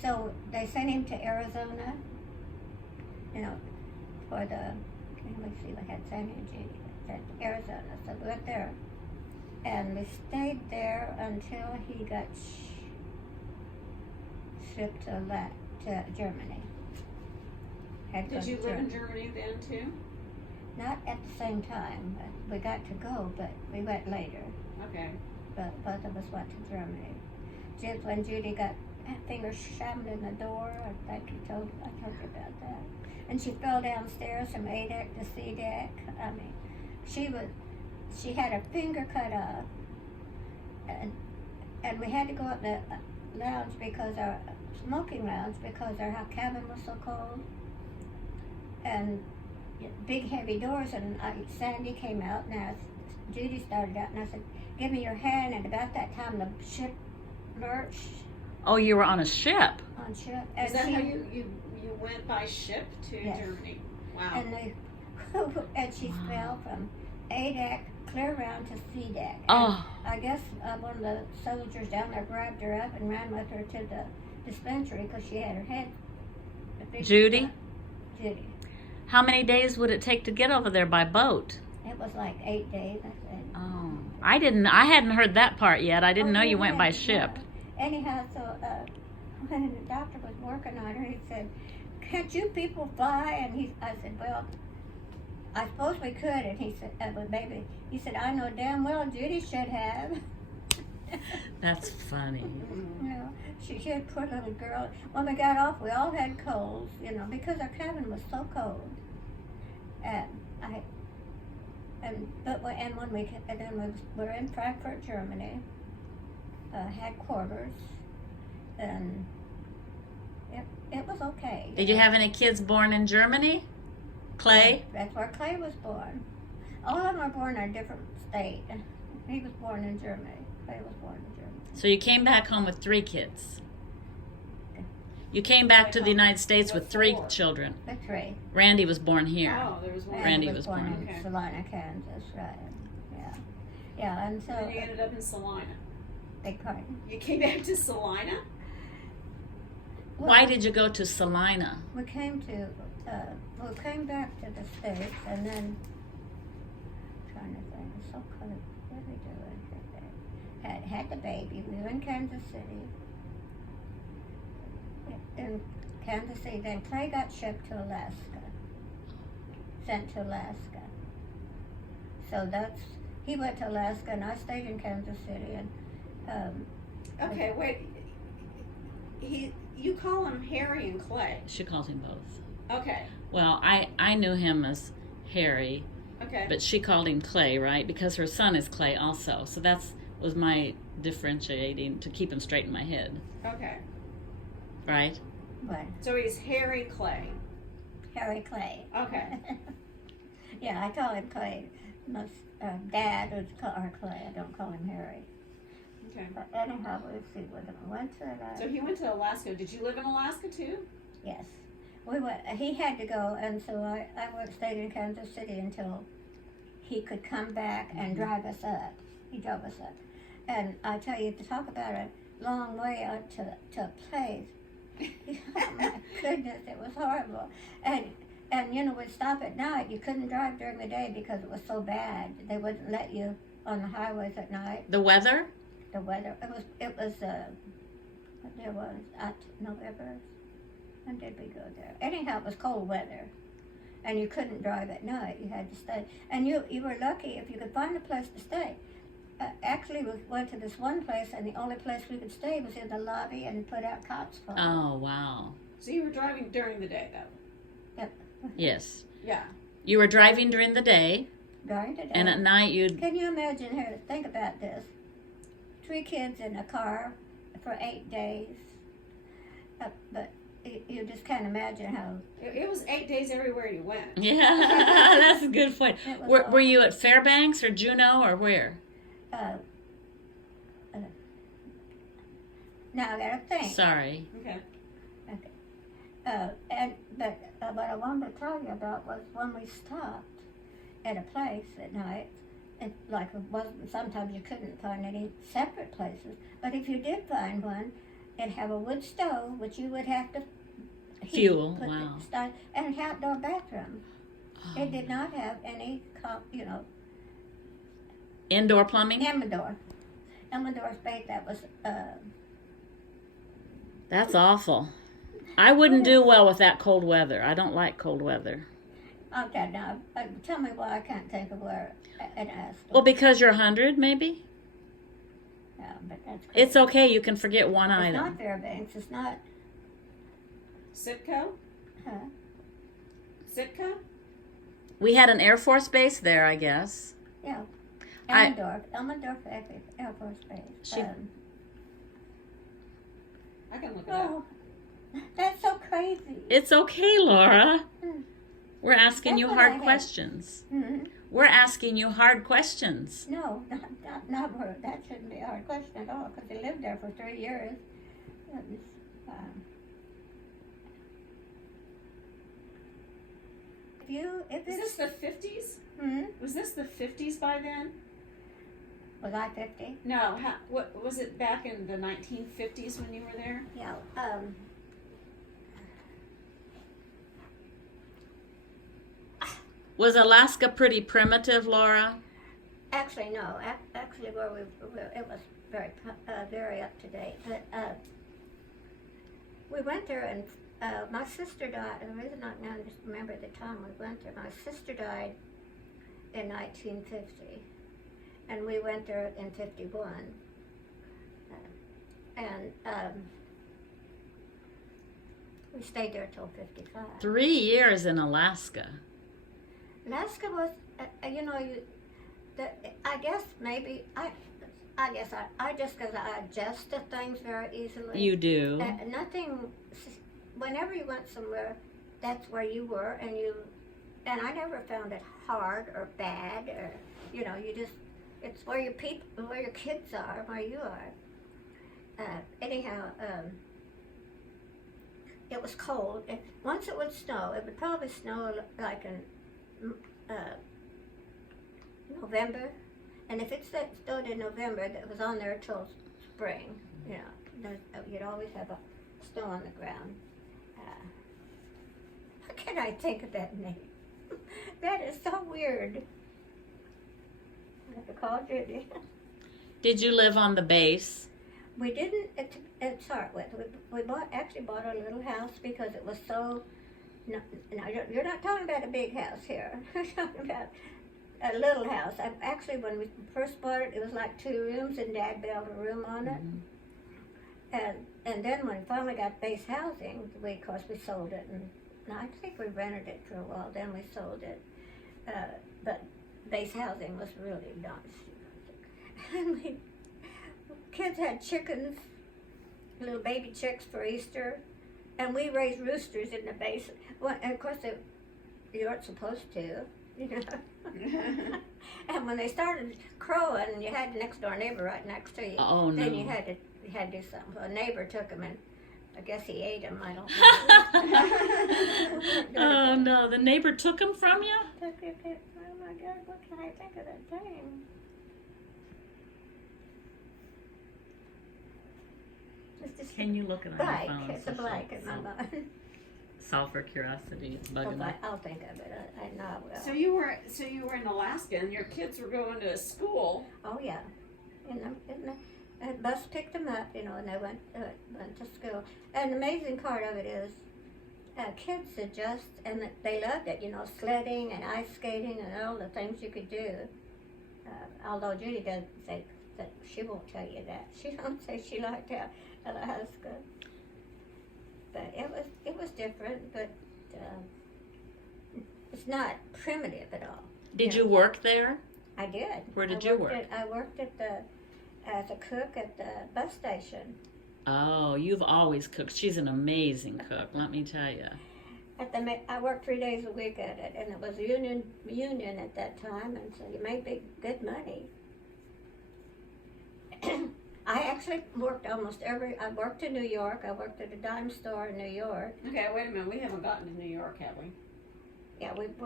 So they sent him to Arizona, for the, let me see, we had San Diego, Arizona. So we went there. And we stayed there until he got shipped to Germany. Did you live in Germany then too? Not at the same time. We got to go, but we went later. Okay. But both of us went to Germany. Just when Judy got fingers shoved in the door, I think I told you about that. And she fell downstairs from A deck to C deck. I mean, she had her finger cut off, and we had to go up the lounge smoking lounge because our cabin was so cold, and big heavy doors. And Sandy came out, and Judy started out, and I said, "Give me your hand." And about that time, the ship lurched. Oh, you were on a ship. On ship. Is that how you went by ship to Yes. Germany? Wow. And she fell from A deck clear around to C deck. Oh. I guess one of the soldiers down there grabbed her up and ran with her to the dispensary because she had her head. Judy? Judy. How many days would it take to get over there by boat? It was like 8 days, I think. Oh, I hadn't heard that part yet. I didn't know you went by ship. Yeah. Anyhow, so when the doctor was working on her, he said, "Can't you people fly?" And I said, "Well, I suppose we could." And he said, "But baby," he said, "I know damn well Judy should have." That's funny. You know, she had poor little girl. When we got off, we all had colds, you know, because our cabin was so cold. And when we were in Frankfurt, Germany, had quarters, and it was okay. Did you have any kids born in Germany? Clay? That's where Clay was born. All of them are born in a different state. He was born in Germany. Clay was born in Germany. So you came back home with 3 kids. You came back to the United States with 3 children. With 3. Randy was born here. Oh, there was one. Randy was born in Okay. Salina, Kansas, right? Yeah, yeah, and so Then you ended up in Salina. big pardon. You came back to Salina? Why did you go to Salina? We came back to the States, and then trying to think, it's so cold. What did we do? Had the baby. We were in Kansas City. In Kansas City, then Clay got shipped to Alaska, sent to Alaska. So he went to Alaska, and I stayed in Kansas City, and Okay, wait. You call him Harry and Clay. She called him both. Okay. Well, I knew him as Harry, Okay. but she called him Clay, right? Because her son is Clay also. So was my differentiating to keep him straight in my head, Okay. right? but So he's Harry Clay. Harry Clay. Okay. Yeah, I call him Clay. My dad would call her Clay. I don't call him Harry. Okay. But anyhow, let's see what I went to. So he went to Alaska. Did you live in Alaska too? Yes, we went. He had to go, and so I stayed in Kansas City until he could come back and drive us up. He drove us up, and I tell you, to talk about a long way out to a place. Oh my goodness, it was horrible. And you know, we'd stop at night. You couldn't drive during the day because it was so bad. They wouldn't let you on the highways at night. The weather? The weather. It was what there was November. When did we go there? Anyhow, it was cold weather, and you couldn't drive at night. You had to stay, and you were lucky if you could find a place to stay. Actually, we went to this one place, and the only place we could stay was in the lobby and put out cots for us. Oh, wow. So you were driving during the day though? Yep. Yes. Yeah. You were driving during the day, During the day. and at night you'd... Can you imagine here? Think about this: 3 kids in a car for 8 days. But you just can't imagine how. It was 8 days everywhere you went. Yeah, that's a good point. It was Were you at Fairbanks or Juneau or where? Now I gotta think. Sorry. Okay. But what I wanted to tell you about was when we stopped at a place at night, and like it wasn't, sometimes you couldn't find any separate places, but if you did find one, it'd have a wood stove, which you would have to Fuel, put the wow. stove, and an outdoor bathroom. Oh. It did not have any, Indoor plumbing? indoor space that was, That's awful. I wouldn't do well with that cold weather. I don't like cold weather. okay, now, tell me why I can't think of where it asked. Well, because you're 100, maybe? Yeah, but that's crazy. It's okay. You can forget one It's item. not Fairbanks, it's not, Sitka? huh? Sitka? We had an Air Force base there, I guess. Yeah. I- Elmendorf Air Force Base. She- I can look it up. Oh, that's so crazy. It's okay, Laura. Hmm. We're asking That's you what I hard had. questions. Mm-hmm. We're asking you hard questions. No, not hard. That shouldn't be a hard question at all, because they lived there for 3 years. That was, if Is it's, this the 50s? hmm? Was this the 50s by then? Was I 50? No. What was it back in the 1950s when you were there? Yeah. Was Alaska pretty primitive, Laura? Actually, no. Actually, where it was very up to date. But we went there, and my sister died. And the reason I now just remember the time we went there, my sister died in 1950, and we went there in 51. we stayed there till 55. 3 years in Alaska. Alaska was, I guess maybe, I guess I just, because I adjust to things very easily. You do. Whenever you went somewhere, that's where you were, and I never found it hard or bad, or, you just, it's where your kids are, where you are. Anyhow, it was cold. Once it would snow, it would probably snow like in November. And if it snowed in November, it was on there till spring. You'd always have a snow on the ground. How can I think of that name? That is so weird. I have to call Judy. Did you live on the base? We didn't start with. We actually bought a little house because it was so. No, you're not talking about a big house here. You're talking about a little house. Actually, when we first bought it, it was like 2 rooms, and Dad built a room on it. Mm-hmm. And then when we finally got base housing, of course we sold it, and I think we rented it for a while. Then we sold it, but base housing was really nice. And kids had chickens, little baby chicks for Easter, and we raised roosters in the base. Well, and of course you weren't supposed to. And when they started crowing, you had the next door neighbor right next to you. Oh, no. Then you had to do something. Well, a neighbor took them, and I guess he ate them. I don't know. Oh no, the neighbor took them from you? Oh my God, what can I think of that thing? It's just Can you look at blank. my phone? It's a blank in my mind. Solve for curiosity. It's bugging me. I'll think of it. I know I will. So you were in Alaska, and your kids were going to school. Oh yeah, and the bus picked them up, and they went to school. And the amazing part of it is, kids adjust, and they loved it. Sledding and ice skating and all the things you could do. Although Judy doesn't say that, she won't tell you that. She don't say she liked Alaska. But it was different, but it's not primitive at all. Did you work there? I did. Where did you work? I worked as a cook at the bus station. Oh, you've always cooked. She's an amazing cook, let me tell you. I worked 3 days a week at it, and it was union at that time, and so you made good money. I actually worked I worked in New York. I worked at a dime store in New York. Okay, wait a minute. We haven't gotten to New York, have we? Yeah, we've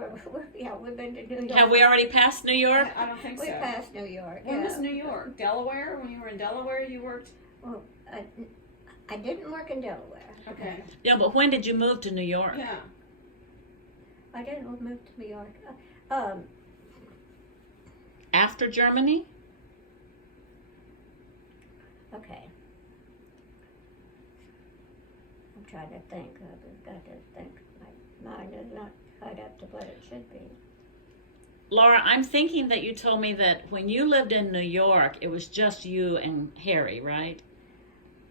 been to New York. Have we already passed New York? I don't think so. We passed New York. When was New York? Delaware? When you were in Delaware, you worked? Well, I didn't work in Delaware. Okay. Yeah, but when did you move to New York? Yeah. I didn't move to New York. After Germany? Okay. I'm trying to think. I've got to think. My mind is not quite up to what it should be. Laura, I'm thinking that you told me that when you lived in New York, it was just you and Harry, right?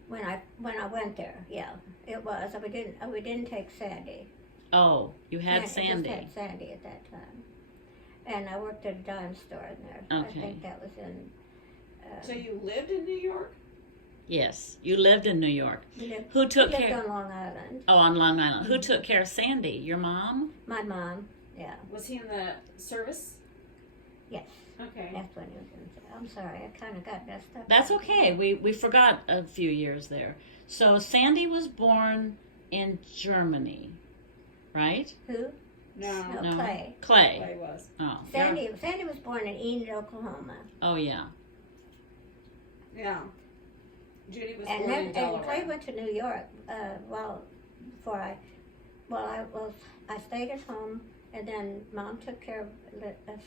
When I went there, yeah, it was. We didn't take Sandy. Oh, you had Sandy. Just had Sandy at that time, and I worked at a dime store in there. Okay. I think that was in. So you lived in New York? Yes, you lived in New York. Who took we lived care? on Long Island. Oh, on Long Island. Who took care of Sandy? Your mom? My mom. Yeah. Was he in the service? Yes. Okay. That's when he was in. I'm sorry, I kind of got messed up. That's okay. We forgot a few years there. So Sandy was born in Germany, right? Who? No. No. Clay. Clay was. Oh. Sandy was born in Enid, Oklahoma. Oh yeah. Yeah. Judy was And born then in Delaware. Clay went to New York. I stayed at home, and then Mom took care of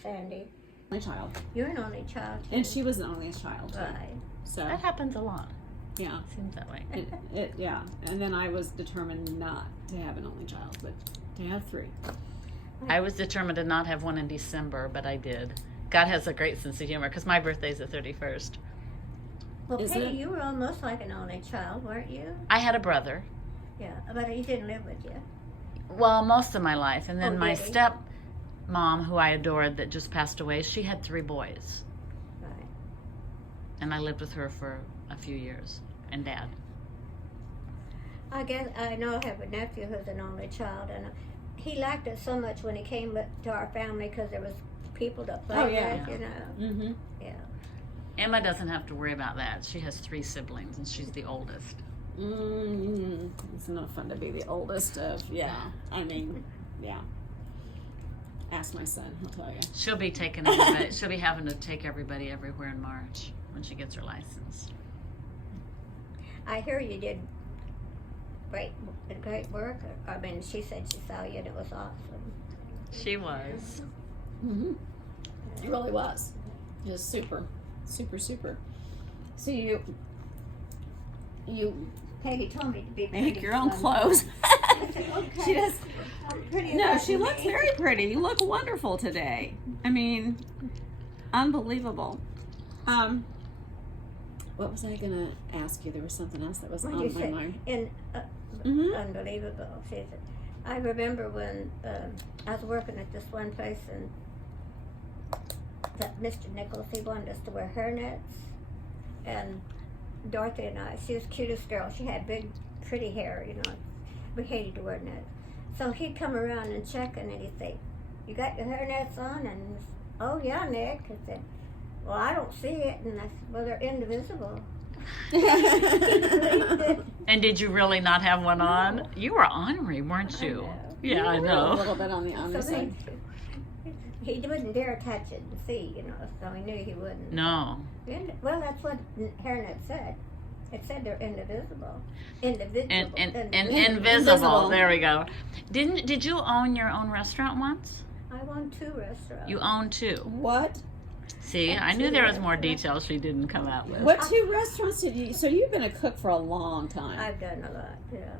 Sandy. Only child. You're an only child. And she was an only child. Too. Right. So That happens a lot. yeah. Seems that way. Yeah. And then I was determined not to have an only child, but to have 3. I was determined to not have one in December, but I did. God has a great sense of humor because my birthday's the 31st. Well, Is Peggy, it? you were almost like an only child, weren't you? I had a brother. Yeah, but he didn't live with you. Well, most of my life. And then Oh, my did he? step mom, who I adored, that just passed away, she had 3 boys. Right. And I lived with her for a few years. And Dad. I guess I know I have a nephew who's an only child, and he liked it so much when he came to our family because there was people to play Oh, yeah. with, you know. Mm-hmm. Yeah. Emma doesn't have to worry about that. She has 3 siblings, and she's the oldest. Mm, it's not fun to be the oldest of, yeah. I mean, yeah. Ask my son, he'll tell you. She'll be taking everybody, she'll be having to take everybody everywhere in March when she gets her license. I hear you did great work. I mean, she said she saw you and it was awesome. She was. Mm-hmm. It really was. Just super, super, super. So you Peggy told me to be pretty. make your own so- clothes. I said, okay. She does. I'm pretty No, enough she to looks me. very pretty. You look wonderful today. I mean, unbelievable. What was I gonna ask you? There was something else that was What on you my said, mind. and unbelievable. She said, I remember when I was working at this one place and that Mr. Nichols, he wanted us to wear hairnets, and Dorothy and I, she was the cutest girl. She had big, pretty hair, you know. We hated to wear nets. So he'd come around and check, and he'd say, "You got your hairnets on?" And "Oh yeah, Nick." I said, "Well, I don't see it." And I said, "Well, they're indivisible." And did you really not have one on? You were ornery, weren't you? know. Yeah, I A know. little bit on the So underside. he wouldn't dare touch it and see, you know, so he knew he wouldn't. No. Well, that's what hairnet said. It said they're indivisible. Indivisible. Invisible. Invisible. There we go. Did you own your own restaurant once? I won 2 restaurants. You owned 2. What? See, I knew there was more details she didn't come out with. What 2 restaurants did you? So you've been a cook for a long time. I've done a lot, yeah.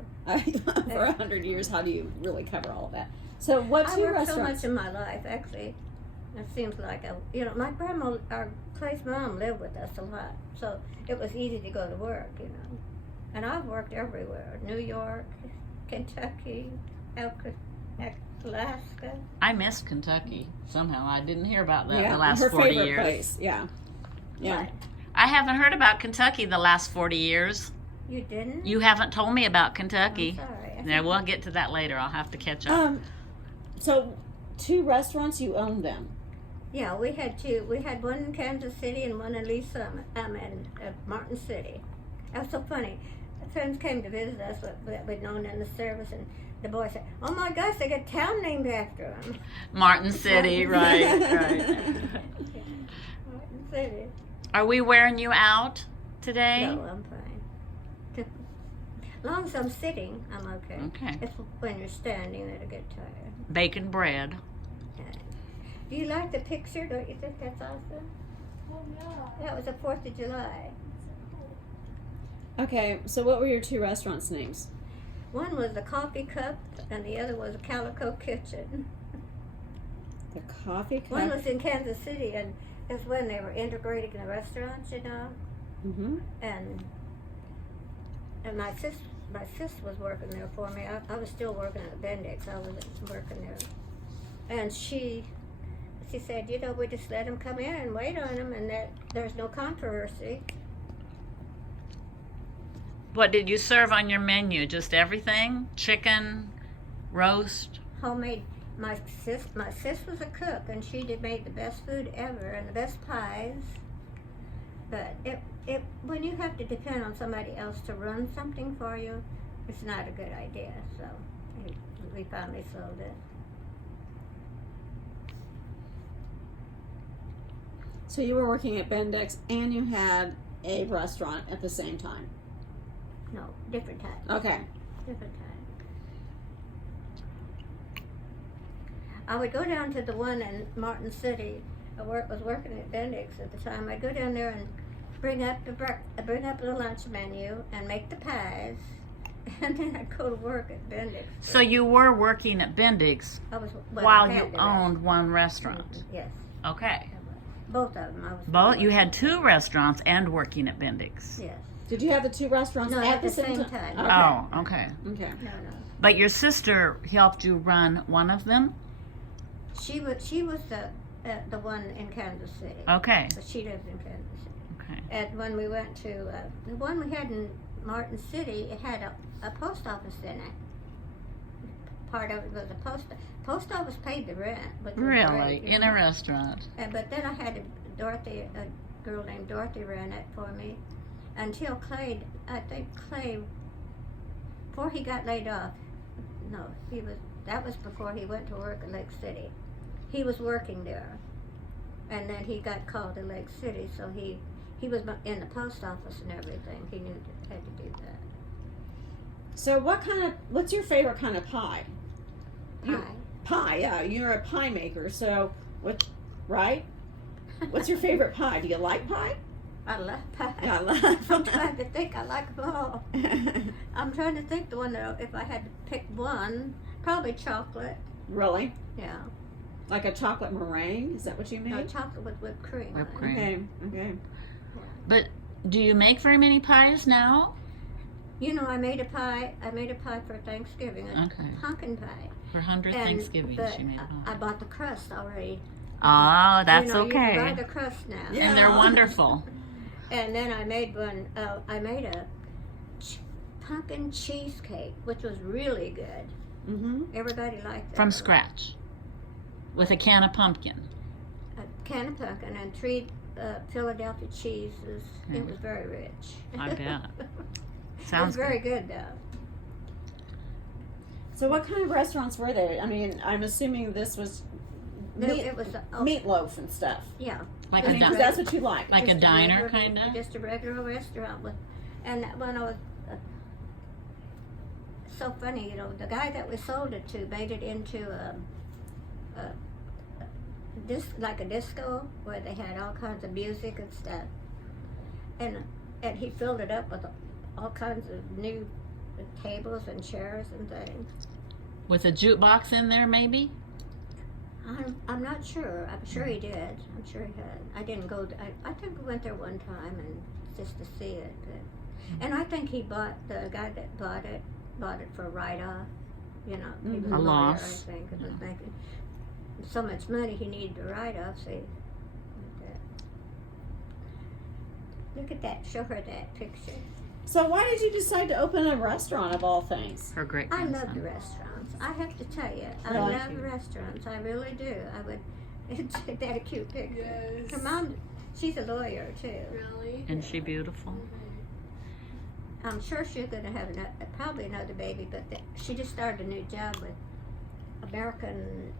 For 100 years, how do you really cover all of that? So what I 2 worked so restaurants? much in my life, actually. It seems like my grandma, our place mom lived with us a lot, so it was easy to go to work, you know. And I've worked everywhere: New York, Kentucky, Alaska. I missed Kentucky somehow. I didn't hear about that Yeah, the last her 40 favorite years. place. Yeah. Yeah. Right. I haven't heard about Kentucky the last 40 years. You didn't? You haven't told me about I'm Kentucky. sorry. Yeah, we'll get to that later. I'll have to catch up. So 2 restaurants, you own them. Yeah, we had 2. We had one in Kansas City and one in Lee Summit. In Martin City. That was so funny. Friends came to visit us that we'd known in the service, and the boy said, "Oh my gosh, they got a town named after him." Martin City, right, right. Martin City. Are we wearing you out today? No, I'm fine. As long as I'm sitting, I'm okay. Okay. It's when you're standing that I get tired. Bacon bread. Do you like the picture? Don't you think that's awesome? Oh, yeah. That was the 4th of July. Okay, so what were your 2 restaurants' names? One was the Coffee Cup, and the other was the Calico Kitchen. The Coffee Cup. One was in Kansas City, and it's when they were integrating the restaurants, you know. Mm-hmm. And my sis was working there for me. I was still working at Bendix. I wasn't working there. And she said, you know, we just let them come in and wait on them, and that there's no controversy. What did you serve on your menu? Just everything? Chicken, roast? Homemade. My sis was a cook, and she made the best food ever and the best pies. But when you have to depend on somebody else to run something for you, it's not a good idea. So we finally sold it. So you were working at Bendix and you had a restaurant at the same time. No, different time. Okay. Different time. I would go down to the one in Martin City. I was working at Bendix at the time. I'd go down there and bring up the lunch menu and make the pies, and then I'd go to work at Bendix. So you were working at Bendix I was while I you had the owned one restaurant? rest. Yes. Okay. Both of them. I was Both? You had 2 restaurants and working at Bendick's. Yes. Did you have the 2 restaurants No, at the same time. time? Oh, okay. Okay. No, no. But your sister helped you run one of them? She was the one in Kansas City. Okay. But she lives in Kansas City. Okay. And when we went to the one we had in Martin City, it had a post office in it. Part of it was a post office paid the rent. Which was Really? great, In a restaurant? But then I had a girl named Dorothy ran it for me until Clay. I think Clay, before he got laid off. No, that was before he went to work in Lake City. He was working there, and then he got called to Lake City, so he was in the post office and everything. He had to do that. So what's your favorite kind of pie? Pie. Pie, yeah. You're a pie maker, so right? What's your favorite pie? Do you like pie? I love pie. Yeah, I love I'm trying to think. I like them all. I'm trying to think the one that if I had to pick one, probably chocolate. Really? Yeah. Like a chocolate meringue? Is that what you mean? No, chocolate with whipped cream. Whipped on it. cream. Okay. But do you make very many pies now? You know, I made a pie for Thanksgiving. A Okay. pumpkin pie. For 100th And- Thanksgiving, but she made I bought the crust already. Oh, that's you know, You can buy okay. the crust now. Yeah. And they're wonderful. And then I made one. I made a pumpkin cheesecake, which was really good. Mm-hmm. Everybody liked it. From scratch. With a can of pumpkin. A can of pumpkin and 3 Philadelphia cheeses. It was very rich. I bet. It Sounds was very good though. So what kind of restaurants were there? I mean, I'm assuming this was It was meatloaf and stuff. yeah. Like I a mean, 'cause diner. that's what you like. Like a Just diner, regular- kinda? Just a regular restaurant with, and when I was, so funny, you know, the guy that we sold it to made it into like a disco where they had all kinds of music and stuff, and he filled it up with all kinds of new tables and chairs and things. With a jukebox in there, maybe? I'm not sure. I'm sure he did. I'm sure he had. I didn't go. I think we went there one time and just to see it. And I think the guy that bought it for a write-off. You know, he was A a lawyer. loss. I think it was making so much money he needed to write off. So look at that. Show her that picture. So why did you decide to open a restaurant of all things? Her great I love grandson. the restaurants. I have to tell you, I Really? love restaurants. I really do. I would. Isn't that a cute picture? Yes. Her mom, she's a lawyer too. Really? Isn't she beautiful? I'm sure she's going to have probably another baby, but she just started a new job with American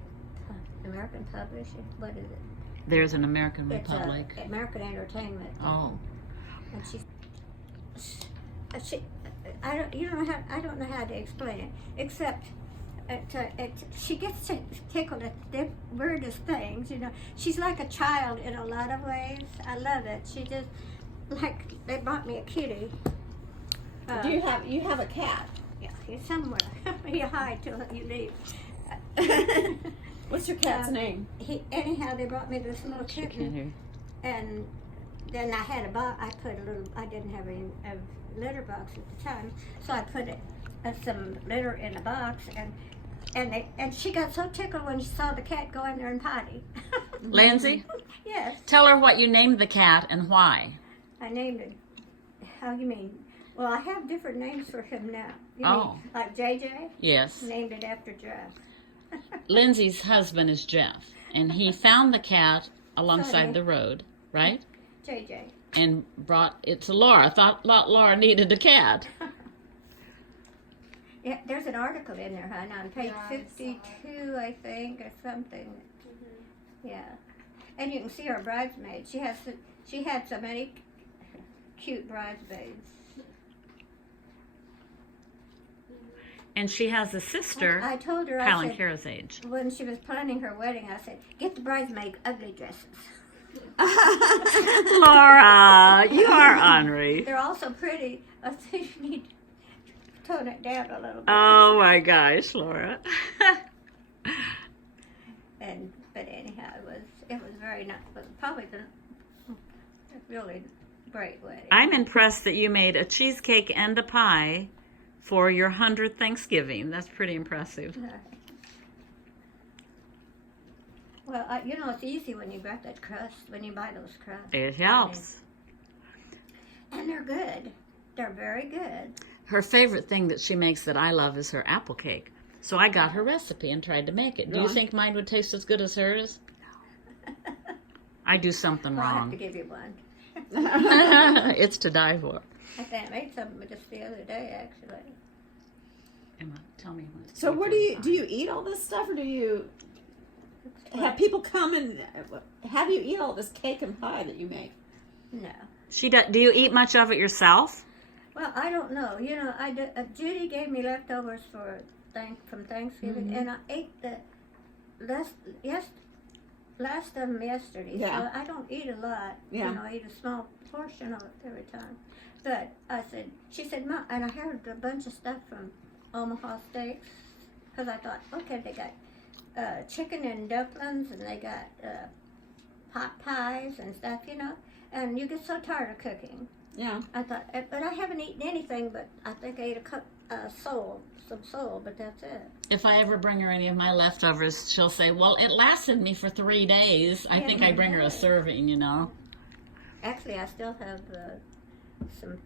Publishing. What is it? There's an American It's Republic. American Entertainment. Oh. And I don't know how to explain it, except she gets tickled at the weirdest things. You know, she's like a child in a lot of ways. I love it. She just like they bought me a kitty. Do you have a cat? Yeah, he's somewhere. You hide till you leave. What's your cat's name? Anyhow, they brought me this little She can't kitten, hear. and then I had a box. I didn't have a litter box at the time, so I put some litter in a box, and she got so tickled when she saw the cat go in there and potty. Lindsay, Yes, tell her what you named the cat and why. I named it. How you mean? Well, I have different names for him now. You Oh. mean like JJ? Yes. Named it after Jeff. Lindsay's husband is Jeff, and he found the cat alongside Sorry. the road, right? JJ. And brought it to Laura. Thought Laura needed a cat. Yeah, there's an article in there, hon, on page Yeah, I saw it. 52, I think, or something. Yeah, and you can see her bridesmaids. She had so many cute bridesmaids. And she has a sister, I told her, I Helen said, Kara's age. when she was planning her wedding, I said, get the bridesmaid ugly dresses. Laura, you are ornery. They're all so pretty. I think you need to tone it down a little bit. Oh my gosh, Laura. But anyhow, it was it was very nice. Probably the really great wedding. I'm impressed that you made a cheesecake and a pie for your 100th Thanksgiving. That's pretty impressive. Well, you know, it's easy when you got that crust, when you buy those crusts. It helps. And they're good. They're very good. Her favorite thing that she makes that I love is her apple cake. So I got her recipe and tried to make it. Do you think mine would taste as good as hers? I do something Well, I have to wrong. give you one. It's to die for. I think I made something just the other day, actually. Emma, tell me when it's So time what for do the you eat all this stuff, or do you have people come and how do you eat all this cake and pie that you make? No. She do you eat much of it yourself? Well, I don't know. You know, Judy gave me leftovers from Thanksgiving, and I ate the last of them yesterday. Yeah. So I don't eat a lot. Yeah. You know, I eat a small portion of it every time. But she said, Mom, and I had a bunch of stuff from Omaha Steaks, because I thought, okay, they got chicken and dumplings, and they got pot pies and stuff, you know. And you get so tired of cooking. Yeah. I thought, but I haven't eaten anything, but I think I ate some sole, but that's it. If I ever bring her any of my leftovers, she'll say, well, it lasted me for 3 days. I think I bring her a serving, you know. Actually, I still have some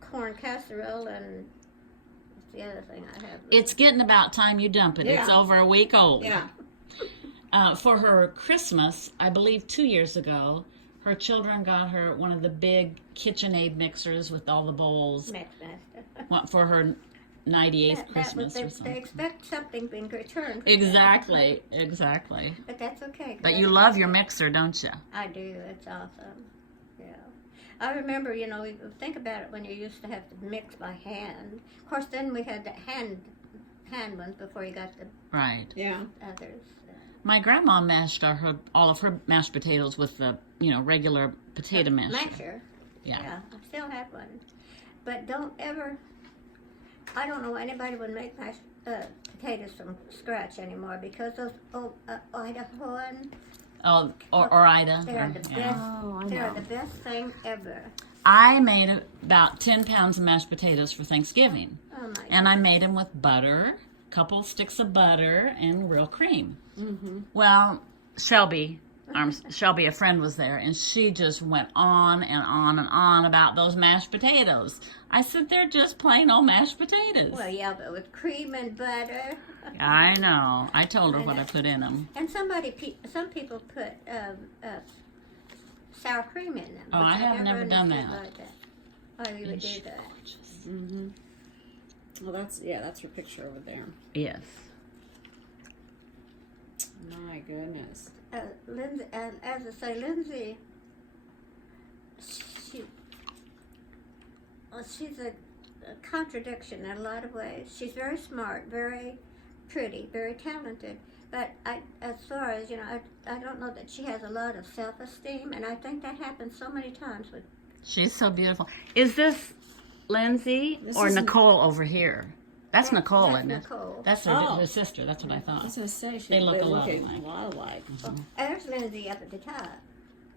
corn casserole, and what's the other thing I have? It's getting about time you dump it. It's Yeah. over a week old. Yeah. For her Christmas, I believe 2 years ago, her children got her one of the big KitchenAid mixers with all the bowls Mixmaster. for her 98th Christmas or They something. expect something being returned. Exactly. But that's okay. 'cause But you that's love okay. your mixer, don't you? I do. It's awesome. Yeah. I remember, you know, think about it when you used to have to mix by hand. Of course, then we had the hand ones before you got the Right. Yeah. others. My grandma mashed all of her mashed potatoes with the, regular potato masher. Masher. Yeah. Yeah, I still have one. But I don't know anybody would make mashed potatoes from scratch anymore, because those Idaho ones, Oh, or Ida. they are the Yeah. best. Oh, I They are know. the best thing ever. I made about 10 pounds of mashed potatoes for Thanksgiving. Oh my And I made them with butter, a couple sticks of butter, and real cream. Mm-hmm. Well, Shelby, a friend, was there, and she just went on and on and on about those mashed potatoes. I said, they're just plain old mashed potatoes. Well, yeah, but with cream and butter. I know. I told her what I put in them. And some people put sour cream in them. Oh, which I have never done understood that. like Oh, you would do It's that. gorgeous. Mm-hmm. Well, that's your picture over there. Yes. My goodness. Lindsay, as I say, Lindsay, she's a contradiction in a lot of ways. She's very smart, very pretty, very talented. But as far as, I don't know that she has a lot of self-esteem, and I think that happens so many times with. She's so beautiful. Is this Lindsay This or is Nicole over here? That's Nicole, That's isn't it? Nicole. That's Oh. her sister. That's what I I thought. was gonna say They look a lot a alike. lot alike. There's Lindsay up at the top.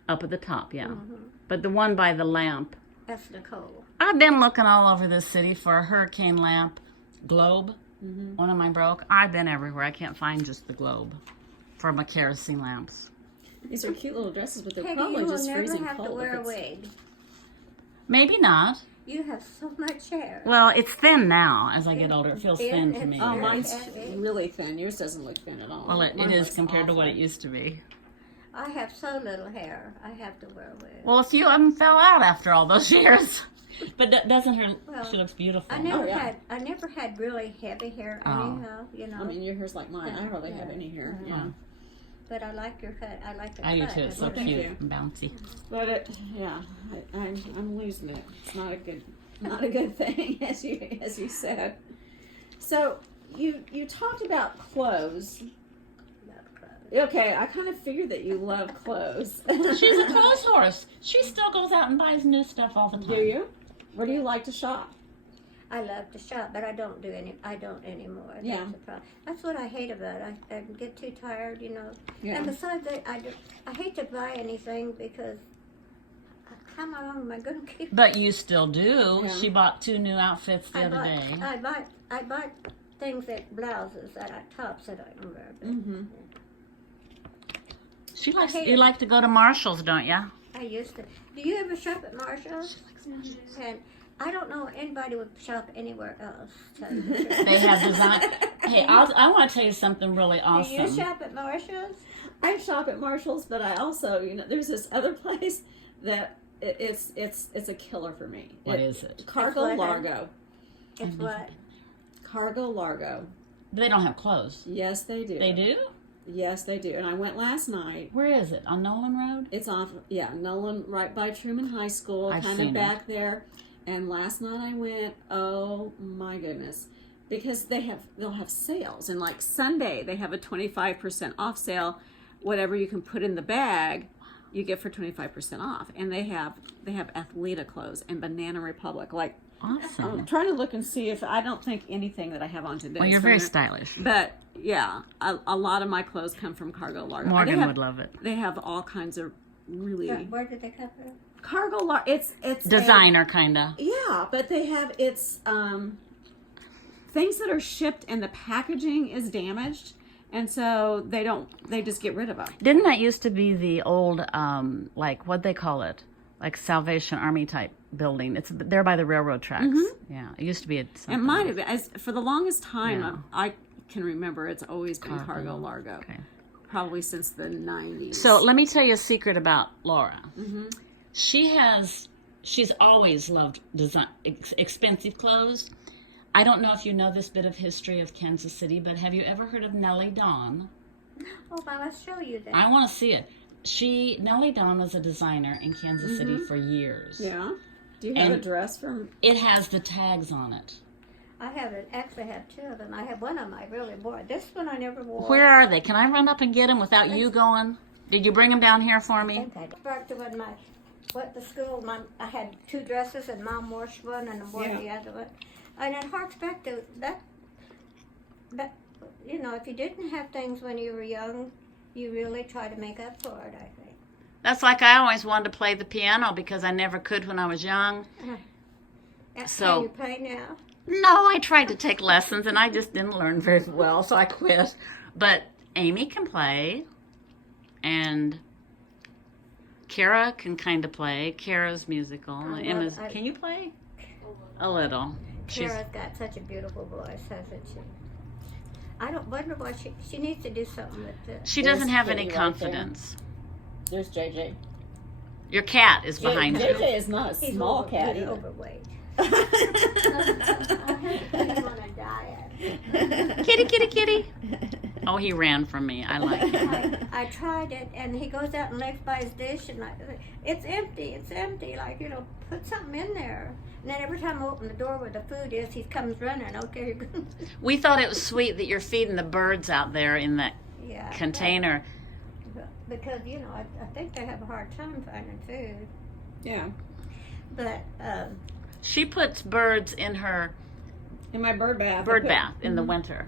Up at the top, yeah. Mm-hmm. But the one by the lamp. That's Nicole. I've been looking all over this city for a hurricane lamp globe. Mm-hmm. One of mine broke. I've been everywhere. I can't find just the globe for my kerosene lamps. These are cute little dresses, but they're Peggy, probably you will just never freezing have cold. to wear a if it's- wig. Maybe not. You have so much hair. Well, it's thin now. As I get older, it feels thin to me. Oh, Very mine's heavy. really thin. Yours doesn't look thin at all. Well, it Mine is looks compared to what it awful. used to be. I have so little hair. I have to wear a wig. Well, a few of them fell out after all those years. But doesn't her? Well, She looks beautiful. I never yeah. had really heavy hair Oh. anyhow, I mean, your hair's like mine. I hardly have any hair. Yeah. Yeah. But I like your cut. I like the I do cut. too. It's so Well, thank cute you. and bouncy. But I'm losing it. It's not a good thing, as you said. So you talked about clothes. Love clothes. Okay, I kind of figured that you love clothes. She's a clothes horse. She still goes out and buys new stuff all the time. Do you? Where do you like to shop? I love to shop, but I don't anymore. That's Yeah. the problem. That's what I hate about it. I get too tired, you know. Yeah. And besides, I hate to buy anything because how long am I going to keep? But you still do. Yeah. She bought 2 new outfits the I other bought, day. I bought things that blouses that tops that I can wear. But Mm-hmm. She likes. hate You it. like to go to Marshalls, don't you? I used to. Do you ever shop at Marshall's? And I don't know anybody would shop anywhere else. To tell you the truth. They have design. Hey, I want to tell you something really Do you awesome. shop at Marshall's? I shop at Marshall's, but I also, you know, there's this other place that it's a killer for me. What is it? Cargo It's what? Largo. It's what? Cargo Largo. They don't have clothes. Yes, they do. They do? Yes, they do. And I went last night. Where is it? On Nolan Road? It's off, Nolan, right by Truman High School, I've kind seen of it. back there. And last night I went. Oh my goodness, because they'll have sales, and like Sunday they have a 25% off sale. Whatever you can put in the bag, you get for 25% off. And they have Athleta clothes and Banana Republic. Like Awesome. I'm trying to look and see if I don't think anything that I have on today. Well, is you're from very there. stylish. But yeah, a lot of my clothes come from Cargo Largo. Morgan They would love it. They have all kinds of really Where did they come from? Cargo Largo. It's Designer, kind of. yeah, but they have things that are shipped and the packaging is damaged, and so they just get rid of them. Didn't that used to be the old, like, what'd they call it? Like Salvation Army type building. It's there by the railroad tracks. Yeah, it used to be. It might have been for the longest time. Yeah. I can remember it's always been Cargo Largo, Okay. probably since the 90s. So let me tell you a secret about Laura. She's always loved design, expensive clothes. I don't know if you know this bit of history of Kansas City, but have you ever heard of Nellie Dawn? Oh, well, let's show you that. I want to see it. Nellie Dawn was a designer in Kansas City for years. yeah, do you have a And- dress from? It has the tags on it. I actually have 2 of them. I have one of them I really wore. This one I never wore. Where are they? Can I run up and get them without you going? Did you bring them down here for I me? think I did. Back to when went to school, I had 2 dresses, and Mom wore one and I wore the other one. And it harks back to that, you know, if you didn't have things when you were young, you really try to make up for it, I think. That's like I always wanted to play the piano because I never could when I was young. So- Can you play now? No, I tried to take lessons and I just didn't learn very well, so I quit. But Amy can play, and Kara can kind of play. Kara's musical. Emma's, can you play? A little. Kara's got such a beautiful voice, hasn't she? I don't wonder why she needs to do something with this. She doesn't have any Kitty right confidence. There's JJ. Your cat is behind you. JJ is not a He's small cat he's either. overweight. I heard he's on a diet. Kitty, kitty, kitty. Oh, he ran from me. I like him. I tried it, and he goes out and lays by his dish, and it's empty. Like, you know, put something in there. And then every time I open the door where the food is, he comes running. Okay, you're good. We thought it was sweet that you're feeding the birds out there in that Yeah. container. Because, you know, I think they have a hard time finding food. Yeah. But, She puts birds in her In my bird bath. I bird put- bath in the winter.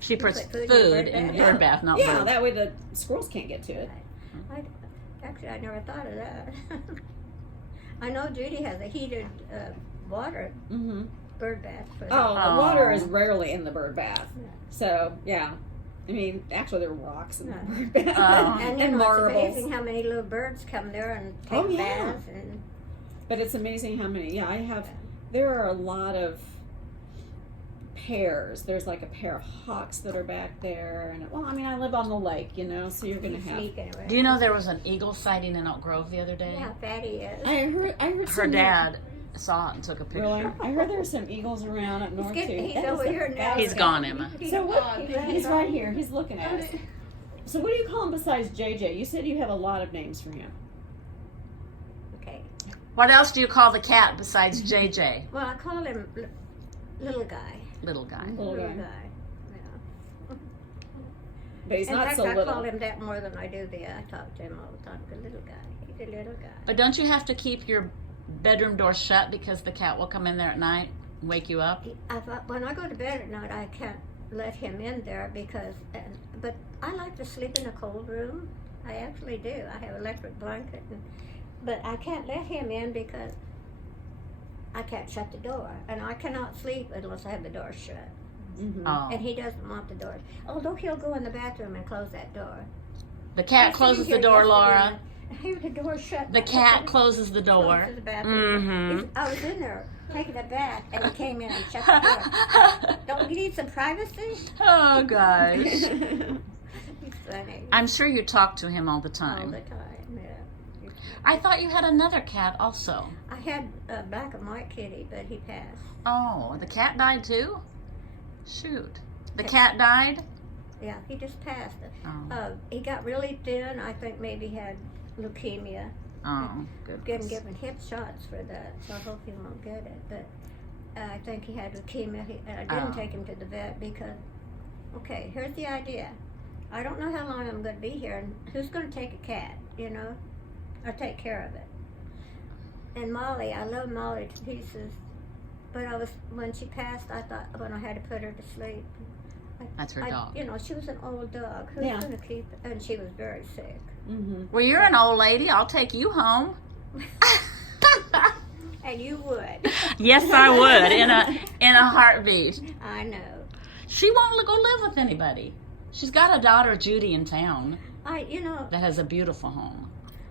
She puts put food food in in the the bird bath, not Yeah, birds. that way the squirrels can't get to it. actually, I never thought of that. I know Judy has a heated water Mm-hmm. bird bath. For Oh, them. the water Oh. is rarely in the bird bath. So, yeah. I mean, actually, there are rocks in the Yeah. bird bath. Oh. And, you and know, marbles. it's amazing how many little birds come there and take Oh, yeah. baths. And But it's amazing how many. Yeah, there are a lot of pairs. There's like a pair of hawks that are back there. And, well, I mean, I live on the lake, you know, so you're going to have. sneaking around. Do you know there was an eagle sighting in Elk Grove the other day? Yeah, Fatty is. I heard Her some. dad saw it and took a picture. Really? I heard there were some eagles around up north, too. He's That was over the here now. best. He's gone, Emma. So what? He's right here. He's looking at us. So what do you call him besides JJ? You said you have a lot of names for him. Okay. What else do you call the cat besides JJ? Well, I call him little guy. Little guy. Little guy. Yeah. But he's In not fact, so I little. call him that more than I do I talk to him all the time. The little guy. He's a little guy. But don't you have to keep your bedroom door shut because the cat will come in there at night? wake you up? When I go to bed at night, I can't let him in there because, but I like to sleep in a cold room. I actually do. I have electric blanket, but I can't let him in because I can't shut the door, and I cannot sleep unless I have the door shut. Oh. And he doesn't want the door. Although he'll go in the bathroom and close that door. The cat closes the door, Laura. I hear the door shut. The cat closes the door. Closes the bathroom. Mm-hmm. I was in there taking a bath, and he came in and shut the door. Don't you need some privacy? Oh, gosh. He's funny. I'm sure you talk to him all the All time. the time, yeah. I thought you had another cat also. I had a black and white kitty, but he passed. Oh, the cat died too? Shoot. The cat died? Yeah, he just passed. Oh. He got really thin. I think maybe he had leukemia. Oh, good. Getting given hip shots for that, so I hope he won't get it. But I think he had leukemia, and I didn't Oh. take him to the vet because, okay, here's the idea. I don't know how long I'm going to be here, and who's going to take a cat, you know, or take care of it. And Molly, I love Molly to pieces, but when she passed, I thought when I had to put her to sleep. That's her dog. You know, she was an old dog. Who's Yeah. going to keep it? And she was very sick. Mm-hmm. Well, you're an old lady. I'll take you home. And you would. Yes, I would in a heartbeat. I know. She won't go live with anybody. She's got a daughter, Judy, in town You know, that has a beautiful home.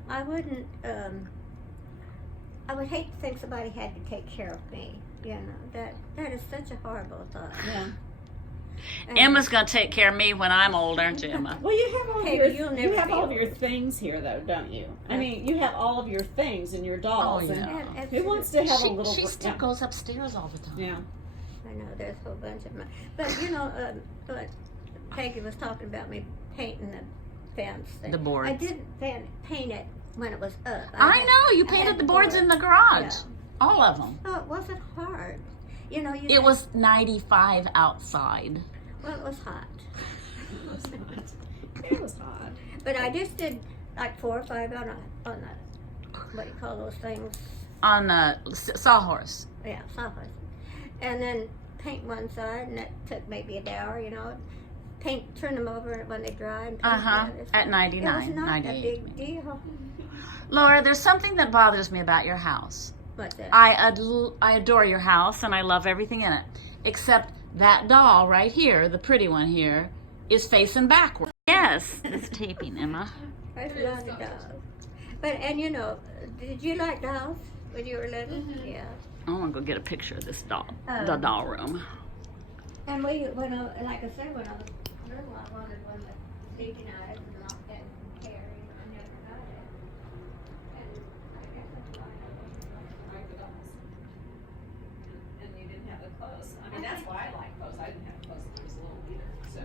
I wouldn't, I would hate to think somebody had to take care of me. You know, that is such a horrible thought. Yeah. And Emma's gonna take care of me when I'm old, aren't you, Emma? Well, you have all Hey, of you'll your never you have be all of old. your things here, though, don't you? I mean, you have all of your things and your dolls. Oh, yeah. And who wants to have a She little? still goes upstairs all the time. Yeah. I know there's a whole bunch of them. But you know, but Peggy was talking about me painting the fence thing. The boards. I didn't paint it when it was up. I know, you I had painted the boards in the garage. All of them. Oh, it wasn't hard. You know, It was 95 outside. Well, it was hot. It was hot. But I just did like 4 or 5 on a what do you call those things? On a sawhorse. Yeah, sawhorse. And then paint one side, and that took maybe an hour, you know. Turn them over when they dry. And paint the other At side. 99, It was not 98. a big deal. Laura, there's something that bothers me about your house. What's that? I adore your house and I love everything in it. Except that doll right here, the pretty one here, is facing backward. Yes, it's taping, Emma. There's a lot of dolls. But, and you know, did you like dolls when you were little? Mm-hmm. Yeah. I want to go get a picture of this doll, the doll room. And when I, like I said, when I was little, I wanted one with beaking eyes and not that hairy. I never got it. And I guess that's why I Like the dolls. And you didn't have the clothes. I mean, that's why I like clothes. I didn't have clothes when I was little either. So,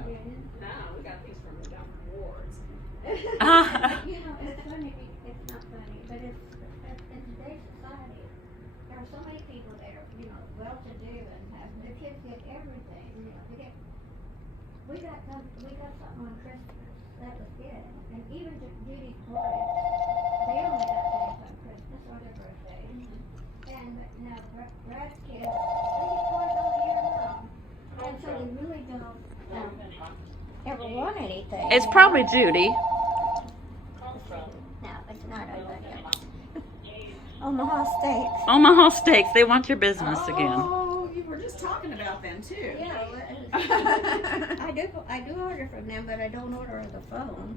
no, we got these from the Dr. Ward's. You know, it's funny, it's not funny, but it's in today's society, there are so many people there, you know, well-to-do and have, their kids get everything, you know, we got something on Christmas, that was good, and even Judy's boys, they only got things on Christmas or their birthdays, and now Brad's kids, they get toys all year long, and so they really don't ever want anything. It's probably Judy. No, it's not anybody else. Omaha Steaks. Omaha Steaks, they want your business again. Oh, you were just talking about them too. Yeah, I do order from them, but I don't order on the phone.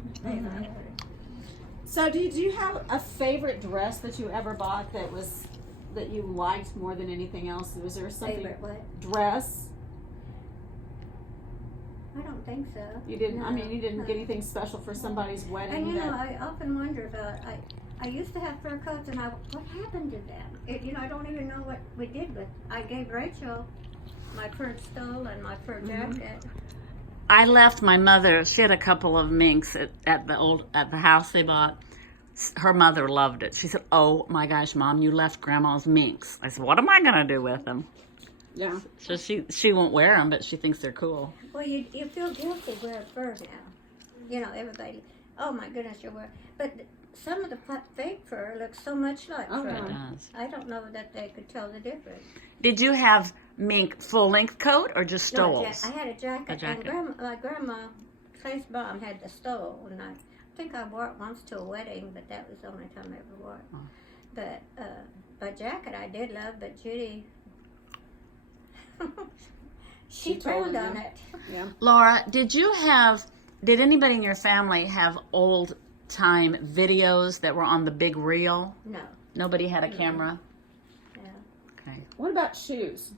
So, did you have a favorite dress that you ever bought that you liked more than anything else? Was there something Favorite what? dress? I don't think so. You didn't. I No, mean, you didn't no. get anything special for somebody's wedding. And you know, that- I often wonder about. I used to have fur coats, and what happened to them? You know, I don't even know what we did with. I gave Rachel my fur stole and my fur jacket. I left my mother. She had a couple of minks at the house they bought. Her mother loved it. She said, "Oh my gosh, Mom, you left Grandma's minks." I said, "What am I gonna do with them?" Yeah. So she won't wear them, but she thinks they're cool. Well, you feel guilty wearing fur now. You know, everybody. Oh my goodness, you're wearing. But some of the fake fur looks so much like Oh, fur. yeah. It does. I don't know that they could tell the difference. Did you have mink full-length coat or just No, stoles? I had a jacket. A jacket. And my grandma, Clay's mom, had the stole, and I think I wore it once to a wedding, but that was the only time I ever wore it. Oh. But my jacket I did love, but Judy, she frowned on it. Yeah. Laura, did anybody in your family have old-time videos that were on the big reel? No, Nobody had a camera? no. Okay. What about shoes?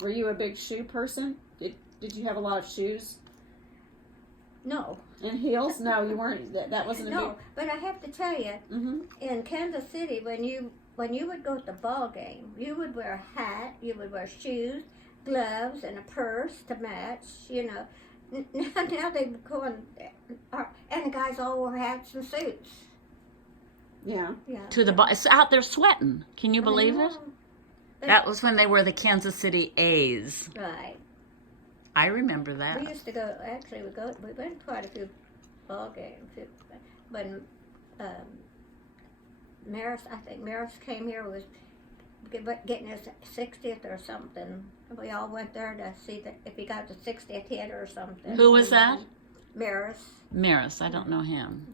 Were you a big shoe person? Did you have a lot of shoes No, and heels? No, you weren't. That wasn't a no, but I have to tell you, big. Mm-hmm. in Kansas City, when you would go to the ball game, you would wear a hat, you would wear shoes, gloves, and a purse to match. You know, now they go and the guys all wore hats and suits. Yeah. Yeah, To the it's out there sweating. Can you believe it? know. That was when they were the Kansas City A's. Right. I remember that. We used to go. Actually, we went to quite a few ball games. When Maris, I think Maris came here, was getting his 60th or something. We all went there to see if he got the 60th hit or something. Who was that? Maris. Maris. I don't know him.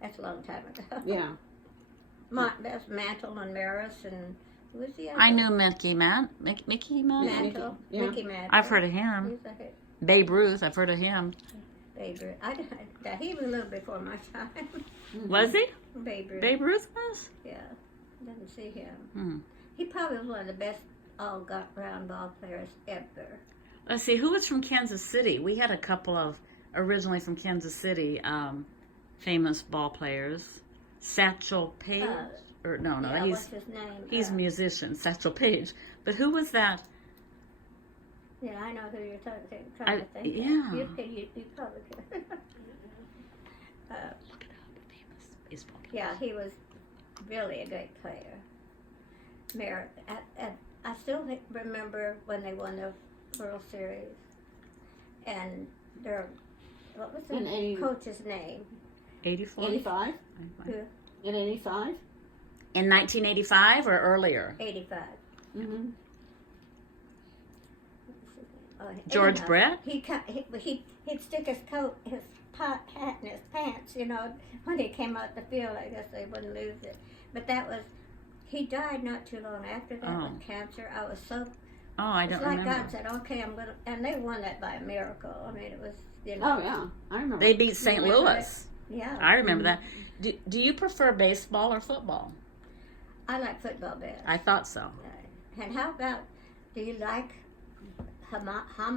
That's a long time ago. Yeah. That's Mantle and Maris and who was the other? I knew Mickey Mantle. Mickey Mantle? Mantle. Yeah. Mickey Mantle. I've heard of him. He's a hit. Babe Ruth. I've heard of him. Babe Ruth. He was a little before my time. Was he? Babe Ruth. Babe Ruth was? Yeah, didn't see him. Hmm. He probably was one of the best all-round ball players ever. Let's see. Who was from Kansas City? We had a couple of originally from Kansas City famous ball players. Satchel Paige? Or no, Yeah, he's what's his name? he's a musician. Satchel Paige. But who was that? Yeah, I know who you're trying I- to think. yeah. You probably could. Look it up. Famous baseball player. Yeah, he was really a great player. I still remember when they won the World Series, and what was In the 80 coach's name? 84? 85. Who? In 85. In 1985 or earlier? 85. Mm-hmm. Oh, George anyhow, Brett? He'd stick his coat, his hat in his pants, you know, when he came out the field. I guess they wouldn't lose it. But he died not too long after that Oh. with cancer. I was so, Oh, I it's don't like remember. God said, okay, and they won that by a miracle. I mean, it was, you know. Oh yeah, I remember. They beat St. remember Louis. Yeah. I remember that. Do you prefer baseball or football? I like football best. I thought so. And how about, do you like Mohammed?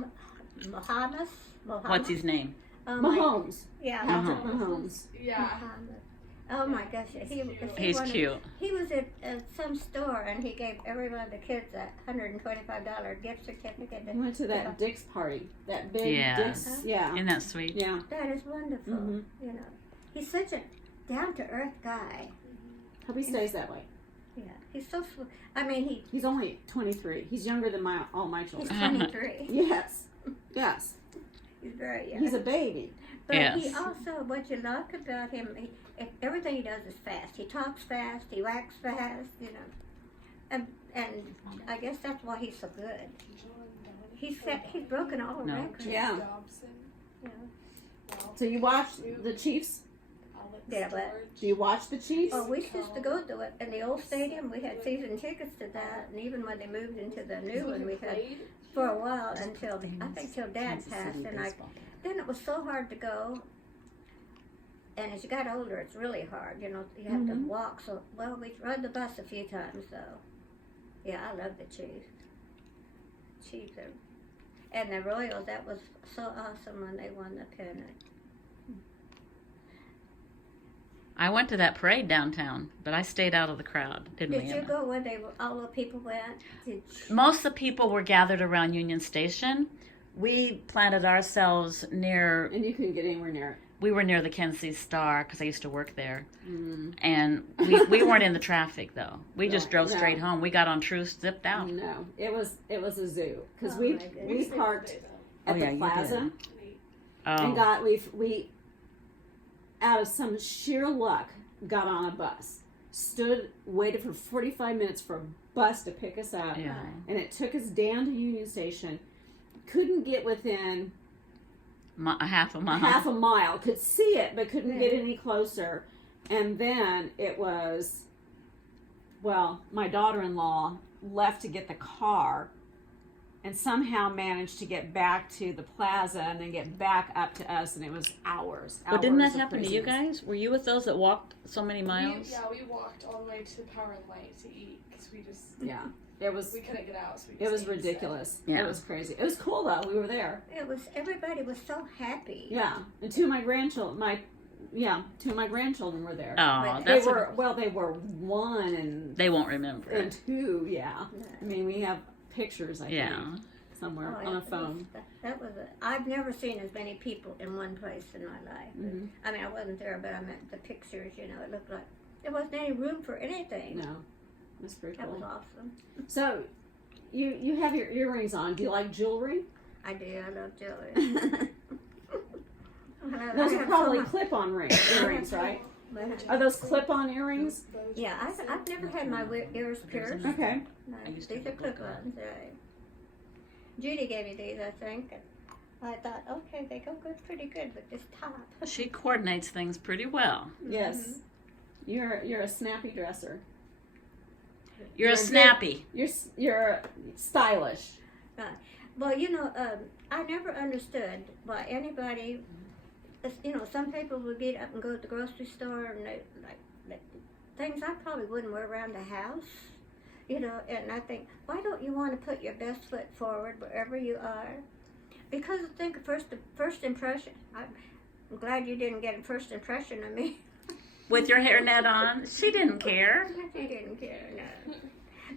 What's his name? Mahomes. Yeah. Patrick Mahomes. Muhammad. Oh my gosh, He's cute. He was at some store and he gave every one of the kids a $125 gift certificate. We went to that Dick's party. That big Yeah. Dick's. Yeah. Isn't that sweet? Yeah. That is wonderful. Mhm. You know, he's such a down-to-earth guy. Hope he stays that way. Yeah, he's so sweet. I mean, He's only 23. He's younger than all my he's children. 23. Yes. Yes. He's very young. He's a baby. But he Yes. also, what you like about him, everything he does is fast. He talks fast, he acts fast, you know. And I guess that's why he's so good. He's broken all the No. records. Yeah. Yeah. So you watch the Chiefs? Yeah, but Do you watch the Chiefs? oh, we used to go to it in the old stadium. We had season tickets to that, and even when they moved into the new one, we had for a while until Dad passed, and then it was so hard to go. And as you got older, it's really hard. You know, you have to walk. So we rode the bus a few times, though. Yeah, I love the Chiefs. Chiefs are, and the Royals. That was so awesome when they won the pennant. I went to that parade downtown, but I stayed out of the crowd, didn't Did we? you go when all the people went? Most of the people were gathered around Union Station. We planted ourselves near. And you couldn't get anywhere near it. We were near the Kansas City Star because I used to work there, Mm. and we weren't in the traffic though. We just Right, drove no. straight home. We got on Truce, zipped out. No, it was a zoo because Oh, we my goodness. parked Oh, at yeah, the you plaza did. and Oh, got we out of some sheer luck got on a bus, waited for 45 minutes for a bus to pick us up. Yeah. And it took us down to Union Station. Couldn't get within A half a mile. half a mile. Could see it, but couldn't get any closer. And then it was, well, my daughter-in-law left to get the car and somehow managed to get back to the plaza and then get back up to us, and it was hours. But didn't that hours of happen to you craziness. guys? Were you with those that walked so many miles? We walked all the way to Power and Light to eat because we just Yeah, it was. we couldn't get out. So we It just was ate instead. ridiculous. Yeah. It was crazy. It was cool though. We were there. Everybody was so happy. Yeah, and two of my grandchildren were there. Oh, They that's were they were 1 and they won't remember and it. 2. Yeah, I mean we have pictures. I Yeah. think somewhere Oh, on a it was- phone. That was I've never seen as many people in one place in my life. Mhm. I mean, I wasn't there, but I meant the pictures. You know, it looked like there wasn't any room for anything. No, that's pretty That was cool. awesome. So, you have your earrings on. Do you like jewelry? I do. I love jewelry. Those are probably clip-on earrings, right? Are those clip-on earrings? Yeah, I've never had my ears pierced. Okay. No, I used to these are have both of clip-ons. Right. Judy gave me these, I think. And I thought, okay, they go good, pretty good with this top. She coordinates things pretty well. Yes. You're a snappy dresser. You're a good- snappy. You're stylish. Well, you know, I never understood why anybody, you know, some people would get up and go to the grocery store and they, like things I probably wouldn't wear around the house, you know, and I think, why don't you want to put your best foot forward wherever you are? Because I think first impression, I'm glad you didn't get a first impression of me. With your hairnet on, she didn't care. She didn't care, no.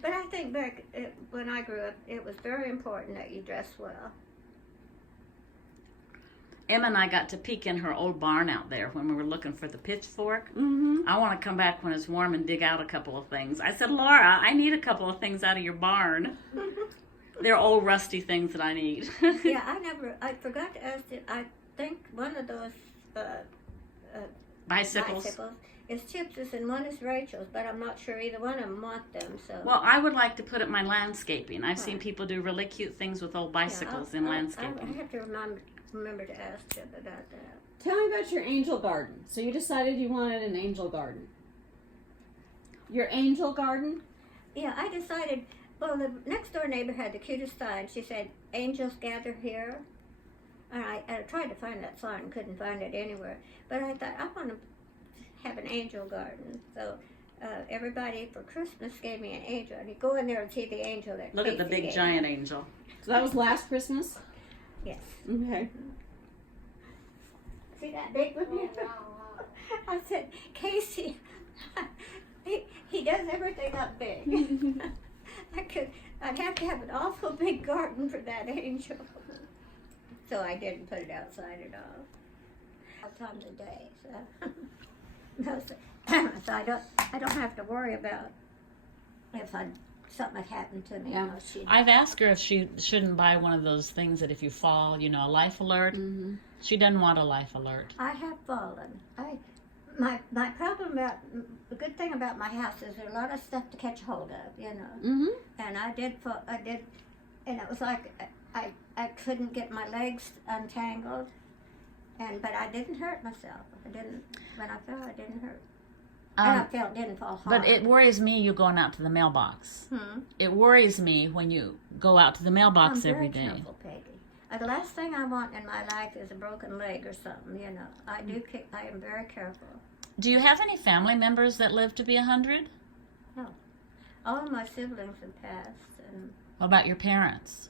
But I think back when I grew up, it was very important that you dress well. Emma and I got to peek in her old barn out there when we were looking for the pitchfork. Mm-hmm. I want to come back when it's warm and dig out a couple of things. I said, Laura, I need a couple of things out of your barn. They're old rusty things that I need. Yeah, I forgot to ask it. I think one of those Bicycles. is Chips's and one is Rachel's, but I'm not sure either one of them want them. So Well, I would like to put up my landscaping. I've seen people do really cute things with old bicycles in I landscaping. have to remember to ask Chip about that. Tell me about your angel garden. So you decided you wanted an angel garden. Your angel garden? Yeah, I decided. Well, the next door neighbor had the cutest sign. She said, "Angels gather here." And I tried to find that sign, couldn't find it anywhere. But I thought, I want to have an angel garden. So everybody for Christmas gave me an angel. And you go in there and see the angel that Look at the Casey big gave giant me. angel. So that was last Christmas? Yes. Okay. See that big one? I said, Casey, he does everything up big. I'd have to have an awful big garden for that angel. So I didn't put it outside at all. All times a day, so. No, so I don't have to worry about if something had happened to me. Yeah. You know, she'd- I've asked her if she shouldn't buy one of those things that if you fall, you know, a life alert. Mm-hmm. She doesn't want a life alert. I have fallen. My problem about the good thing about my house is there's a lot of stuff to catch hold of, you know. Mm-hmm. And I did, and it was like I couldn't get my legs untangled, but I didn't hurt myself. When I fell, I didn't hurt. And I didn't fall hard. But it worries me you going out to the mailbox. It worries me when you go out to the mailbox I'm every very day. careful, Peggy. The last thing I want in my life is a broken leg or something, you know. I am very careful. Do you have any family members that live to be 100? All of my siblings have passed, and What about your parents?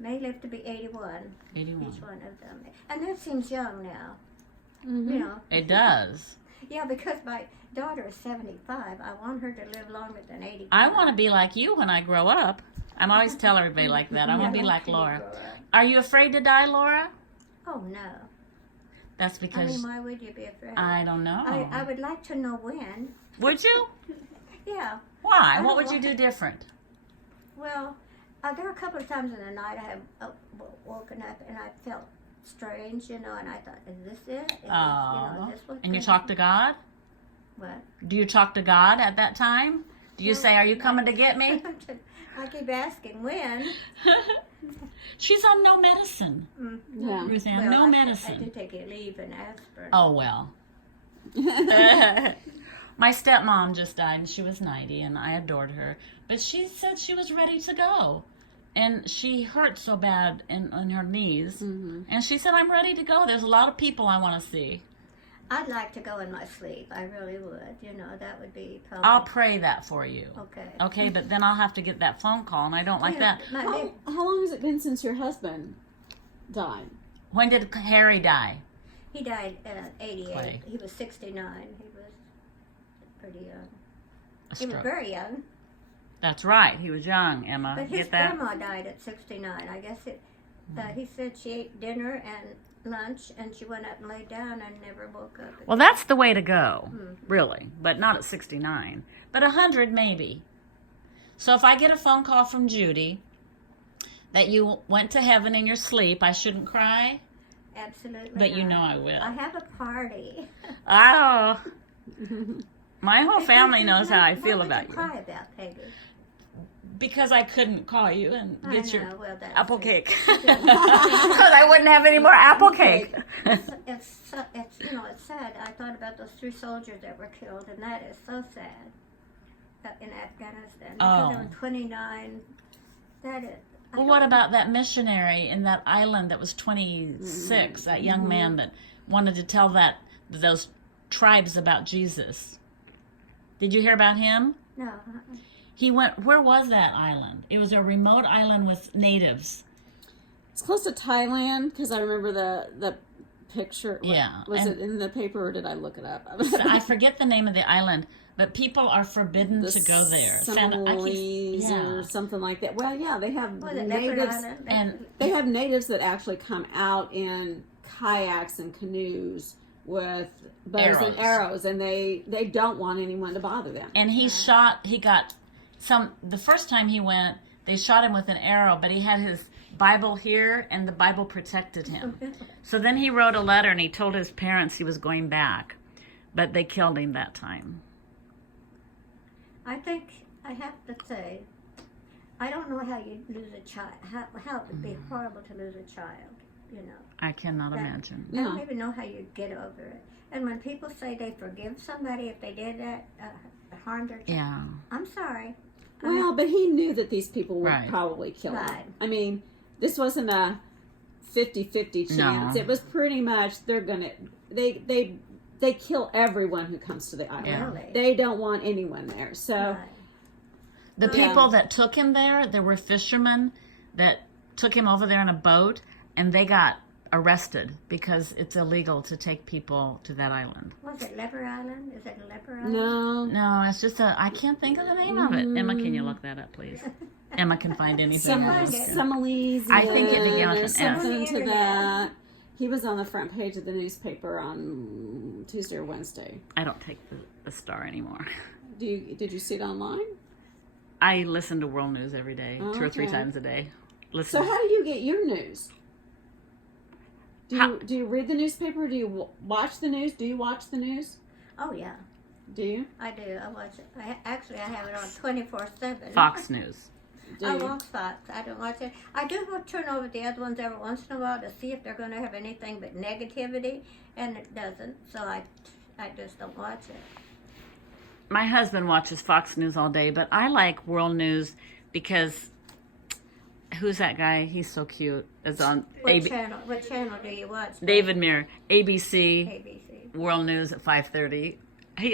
they live to be 81, 81. each one of them. And that seems young now, Mm-hmm. you know. It does. Yeah, because my daughter is 75. I want her to live longer than 85. I want to be like you when I grow up. I'm always tell everybody like that. I want to be like Laura. Are you afraid to die, Laura? Oh, no. That's I because mean, why would you be afraid? I don't know. I would like to know when. Would you? Yeah. Why? I What don't would you want do different? Well, there were a couple of times in the night I have woken up and I felt strange, you know, and I thought, is this it? Is Oh. this what's And you going talk to God? What? Do you talk to God at that time? Do you say, "Are you coming to get me?" I keep asking when. She's on no medicine, Yeah. Ruth Ann. Well, No I medicine. did take a leave and aspirin. Oh well. My stepmom just died, and she was 90, and I adored her. But she said she was ready to go, and she hurt so bad in her knees, and she said, "I'm ready to go. There's a lot of people I want to see." I'd like to go in my sleep. I really would. You know, that would be probably. I'll pray that for you. Okay. Okay, but then I'll have to get that phone call, and I don't like that. My big, How long has it been since your husband died? When did Harry die? he died at 88. Clay. He was 69. He was pretty young. A He was stroke. very young. That's right. He was young, Emma. But his Get that? grandma died at 69. I guess it. He said she ate dinner and lunch, and she went up and laid down and never woke up. Well, that's the way to go, really, but not at 69. But 100, maybe. So if I get a phone call from Judy that you went to heaven in your sleep, I shouldn't cry? Absolutely. But you not. know I will. I have a party. Oh. My whole family knows how I feel What about would you. cry about, Peggy? Because I couldn't call you and I get your know, well, that's apple true. cake. Because I wouldn't have any more apple cake. It's you know, it's sad. I thought about those 3 soldiers that were killed, and that is so sad. In Afghanistan, because there Oh. were 29. That is. Well, what about that missionary in that island that was 26, that young man that wanted to tell those tribes about Jesus? Did you hear about him? No. He went, where was that island? It was a remote island with natives. It's close to Thailand because I remember the picture. Yeah, Was and- it in the paper or did I look it up? I forget the name of the island, but people are forbidden The to go there. Somalis Yeah. or something like that. Well, yeah, they have Was it Leopard natives. Island? And They have natives that actually come out in kayaks and canoes with bows and arrows, and they don't want anyone to bother them. And the first time he went, they shot him with an arrow, but he had his Bible here, and the Bible protected him. So then he wrote a letter, and he told his parents he was going back, but they killed him that time. I think I have to say, I don't know how you lose a child. How it would be horrible to lose a child. You know. I cannot imagine. I don't even know how you get over it. And when people say they forgive somebody if they did that, harmed their child, Yeah. I'm sorry. Well, but he knew that these people would Right. probably kill him. Right. I mean, this wasn't a 50-50 chance. No. It was pretty much they kill everyone who comes to the island. Yeah. Really? They don't want anyone there. So Right. The Yeah. people that took him there were fishermen that took him over there in a boat, and they got arrested because it's illegal to take people to that island. Was it Leopard Island? Is it Leopard Island? no. No, it's just I can't think of the name of it. Emma, can you look that up, please? Emma can find anything. Somalis. I think it began with or an S. something to that. He was on the front page of the newspaper on Tuesday or Wednesday. I don't take the Star anymore. Did you see it online? I listen to World News every day, 2 or 3 Okay. times a day. So Listen. how do you get your news? How- Do you read the newspaper? Do you watch the news? Do you watch the news? Oh yeah, Do you? I do. I watch it. I have it on 24/7. Fox News. Do I you? watch Fox. I don't watch it. I do turn over the other ones every once in a while to see if they're going to have anything but negativity, and it doesn't. So I just don't watch it. My husband watches Fox News all day, but I like World News because who's that guy? He's so cute. It's on What channel do you watch? David Muir, ABC, ABC. World News at 5:30.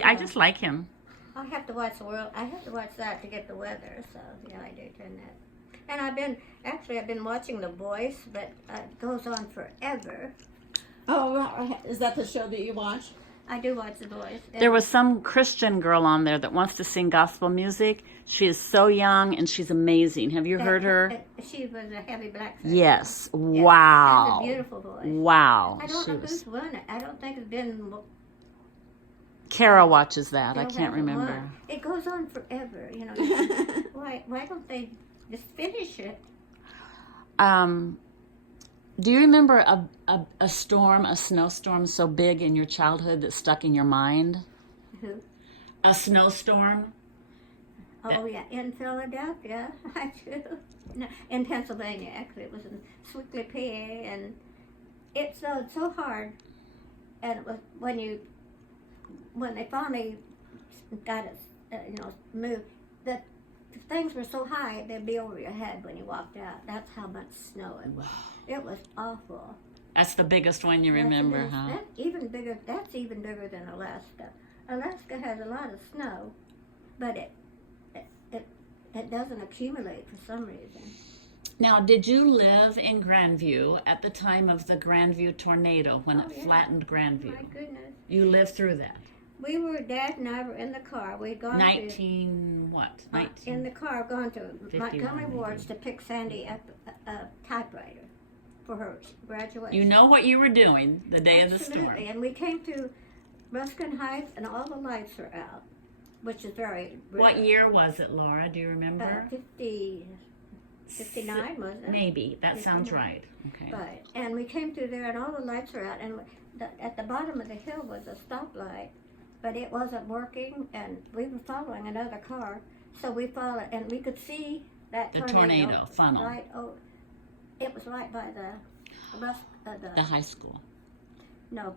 I just like him. I have to watch I have to watch that to get the weather. So yeah, I do turn that. And I've been watching The Voice, but it goes on forever. Oh, is that the show that you watch? I do watch The Voice. There was some Christian girl on there that wants to sing gospel music. She is so young and she's amazing. Have you heard her? She was a heavy black singer. Yes. Yeah, Wow. Has a beautiful voice. Wow. I don't She know was. who's won it. I don't think it's been. Kara watches that. I Bill can't hasn't remember. won. It goes on forever. You know. Why don't they just finish it? Do you remember a storm, a snowstorm so big in your childhood that stuck in your mind? Who? A snowstorm? Oh yeah, in Philadelphia, I do. No, in Pennsylvania, actually, it was in Swickley, PA, and it snowed so hard. And it was when they finally got it, moved. The things were so high they'd be over your head when you walked out. That's how much snow it was. It was awful. That's the biggest one you remember, huh? That's even bigger. That's even bigger than Alaska. Alaska has a lot of snow, but it doesn't accumulate for some reason. Now, did you live in Grandview at the time of the Grandview tornado when it yeah. flattened Grandview? My goodness. You lived through that. Dad and I were in the car. We'd gone in the car, gone to Montgomery Ward's to pick Sandy up a typewriter for her graduation. You know what you were doing the day of the storm. Absolutely. And we came to Ruskin Heights, and all the lights were out, which is very rare. What year was it, Laura? Do you remember? 59, wasn't it? Maybe. That 59. sounds right. Okay. Right. And we came through there, and all the lights were out, and at the bottom of the hill was a stoplight, but it wasn't working, and we were following another car, so we followed, and we could see that The tornado funnel. Right. Oh, it was right by the high school. No,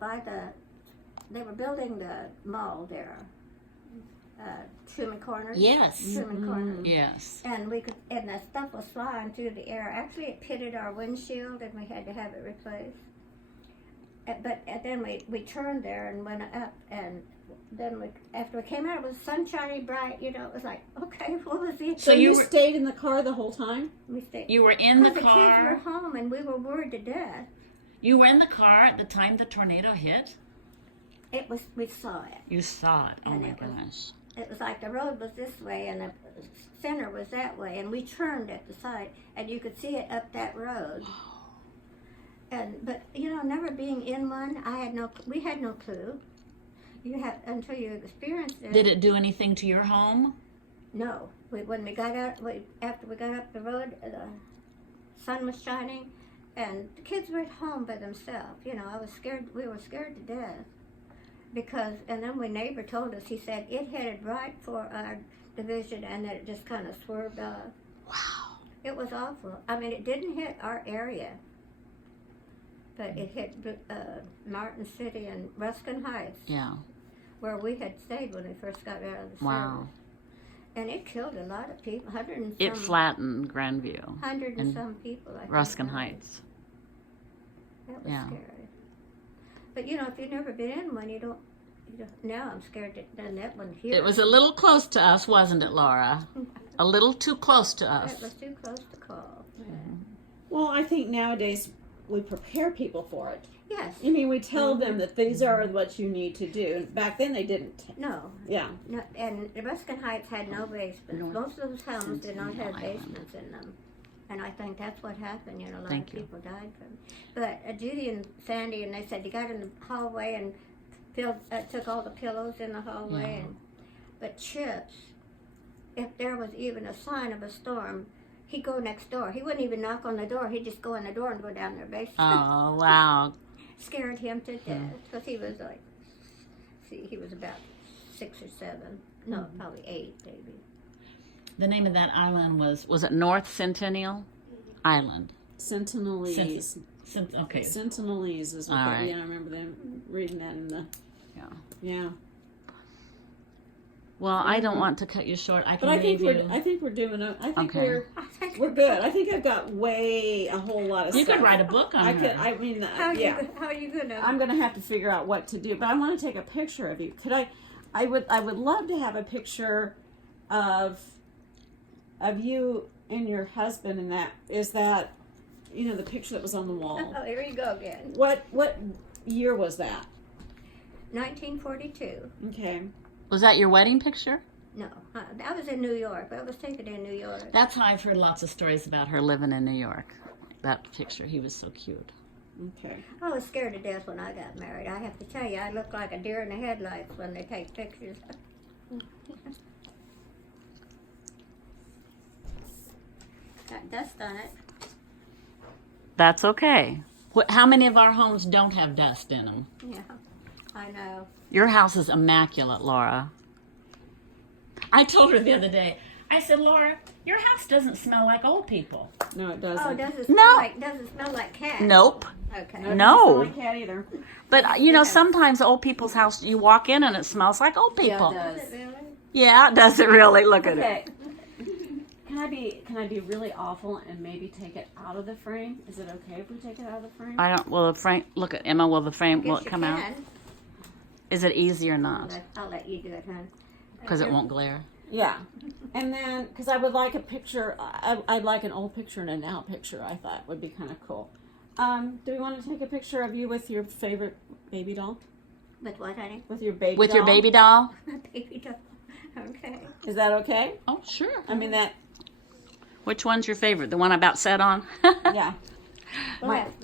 they were building the mall there, Truman Corners. Yes. Truman Corners. Yes. And and the stuff was flying through the air. Actually, it pitted our windshield, and we had to have it replaced. But then we turned there and went up, and then after we came out, it was sunshiny, bright. It was like, okay, what was the? So you stayed in the car the whole time? We stayed. You were in the Because the car. kids were home, and we were worried to death. You were in the car at the time the tornado hit? We saw it. You saw it. Oh And my it was- gosh. It was like the road was this way and the center was that way, and we turned at the side, and you could see it up that road. But never being in one, we had no clue. Until you experienced it. Did it do anything to your home? No. When we got out, after we got up the road, the sun was shining, and the kids were at home by themselves. I was scared. We were scared to death. And then my neighbor told us, he said, it headed right for our division, and then it just kind of swerved off. Wow. It was awful. I mean, it didn't hit our area, but it hit Martin City and Ruskin Heights, Yeah. where we had stayed when we first got out of the Wow. service. And it killed a lot of people, 100 and It some, flattened Grandview. 100 and and some people. I think, Ruskin died. Heights. That was Yeah. scary. But if you've never been in one, you don't. Now I'm scared to done that one here. It was a little close to us, wasn't it, Laura? A little too close to It us. was too close to call. Well, I think nowadays we prepare people for it. Yes. I mean, we tell them that these are what you need to do. Back then they didn't. No. Yeah. No. And the Ruskin Heights had no basements. Most of those houses did not have Centennial basements in them. And I think that's what happened. A lot Thank of you. people died from it. But Judy and Sandy, and they said they got in the hallway and took all the pillows in the hallway. But Chips, if there was even a sign of a storm, he'd go next door. He wouldn't even knock on the door. He'd just go in the door and go down their basement. Oh, wow. Scared him to death because he was he was about 6 or 7. No, probably 8 maybe. The name of that island was it North Centennial Island? Sentinelese. Okay. Sentinelese is what All they, right. yeah, I remember them reading that in the, Yeah. yeah. Well, I don't want to cut you short. I can But I think leave you. I think we're doing, I think Okay. we're good. I think I've got a whole lot of You stuff. could write a book on her. I mean, How yeah. are you gonna? I'm going to have to figure out what to do, but I want to take a picture of you. Could I would love to have a picture of you and your husband, and that the picture that was on the wall. Oh, here you go again. What year was that? 1942. Okay. Was that your wedding picture? No, I was in New York. I was taken in New York. That's how I've heard lots of stories about her living in New York. That picture, he was so cute. Okay. I was scared to death when I got married. I have to tell you, I look like a deer in the headlights when they take pictures. Got dust on it. That's okay. How many of our homes don't have dust in them? Yeah, I know. Your house is immaculate, Laura. I told her the other day, I said, Laura, your house doesn't smell like old people. No, it Oh, doesn't. does it No. smell like cat? Nope. Okay. It doesn't No. smell like cat either. But you know, sometimes old people's house, you walk in and it smells like old people. Yeah, it Does does. it really? Yeah, does it really? Look at it. Okay. Can I be really awful and maybe take it out of the frame? Is it okay if we take it out of the frame? I don't. Will the frame? Look at Emma. Will the frame? Will Guess it you come out? can. Is it easy or not? I'll let you do it, hon. Because it won't glare. Yeah. And then, because I would like a picture, I'd like an old picture and a now picture, I thought would be kind of cool. Do we want to take a picture of you with your favorite baby doll? With what, honey? With your baby With doll? your baby doll? My baby doll. Okay. Is that okay? Oh, sure. I mean, that, Which one's your favorite? The one I about sat on? yeah. We'll have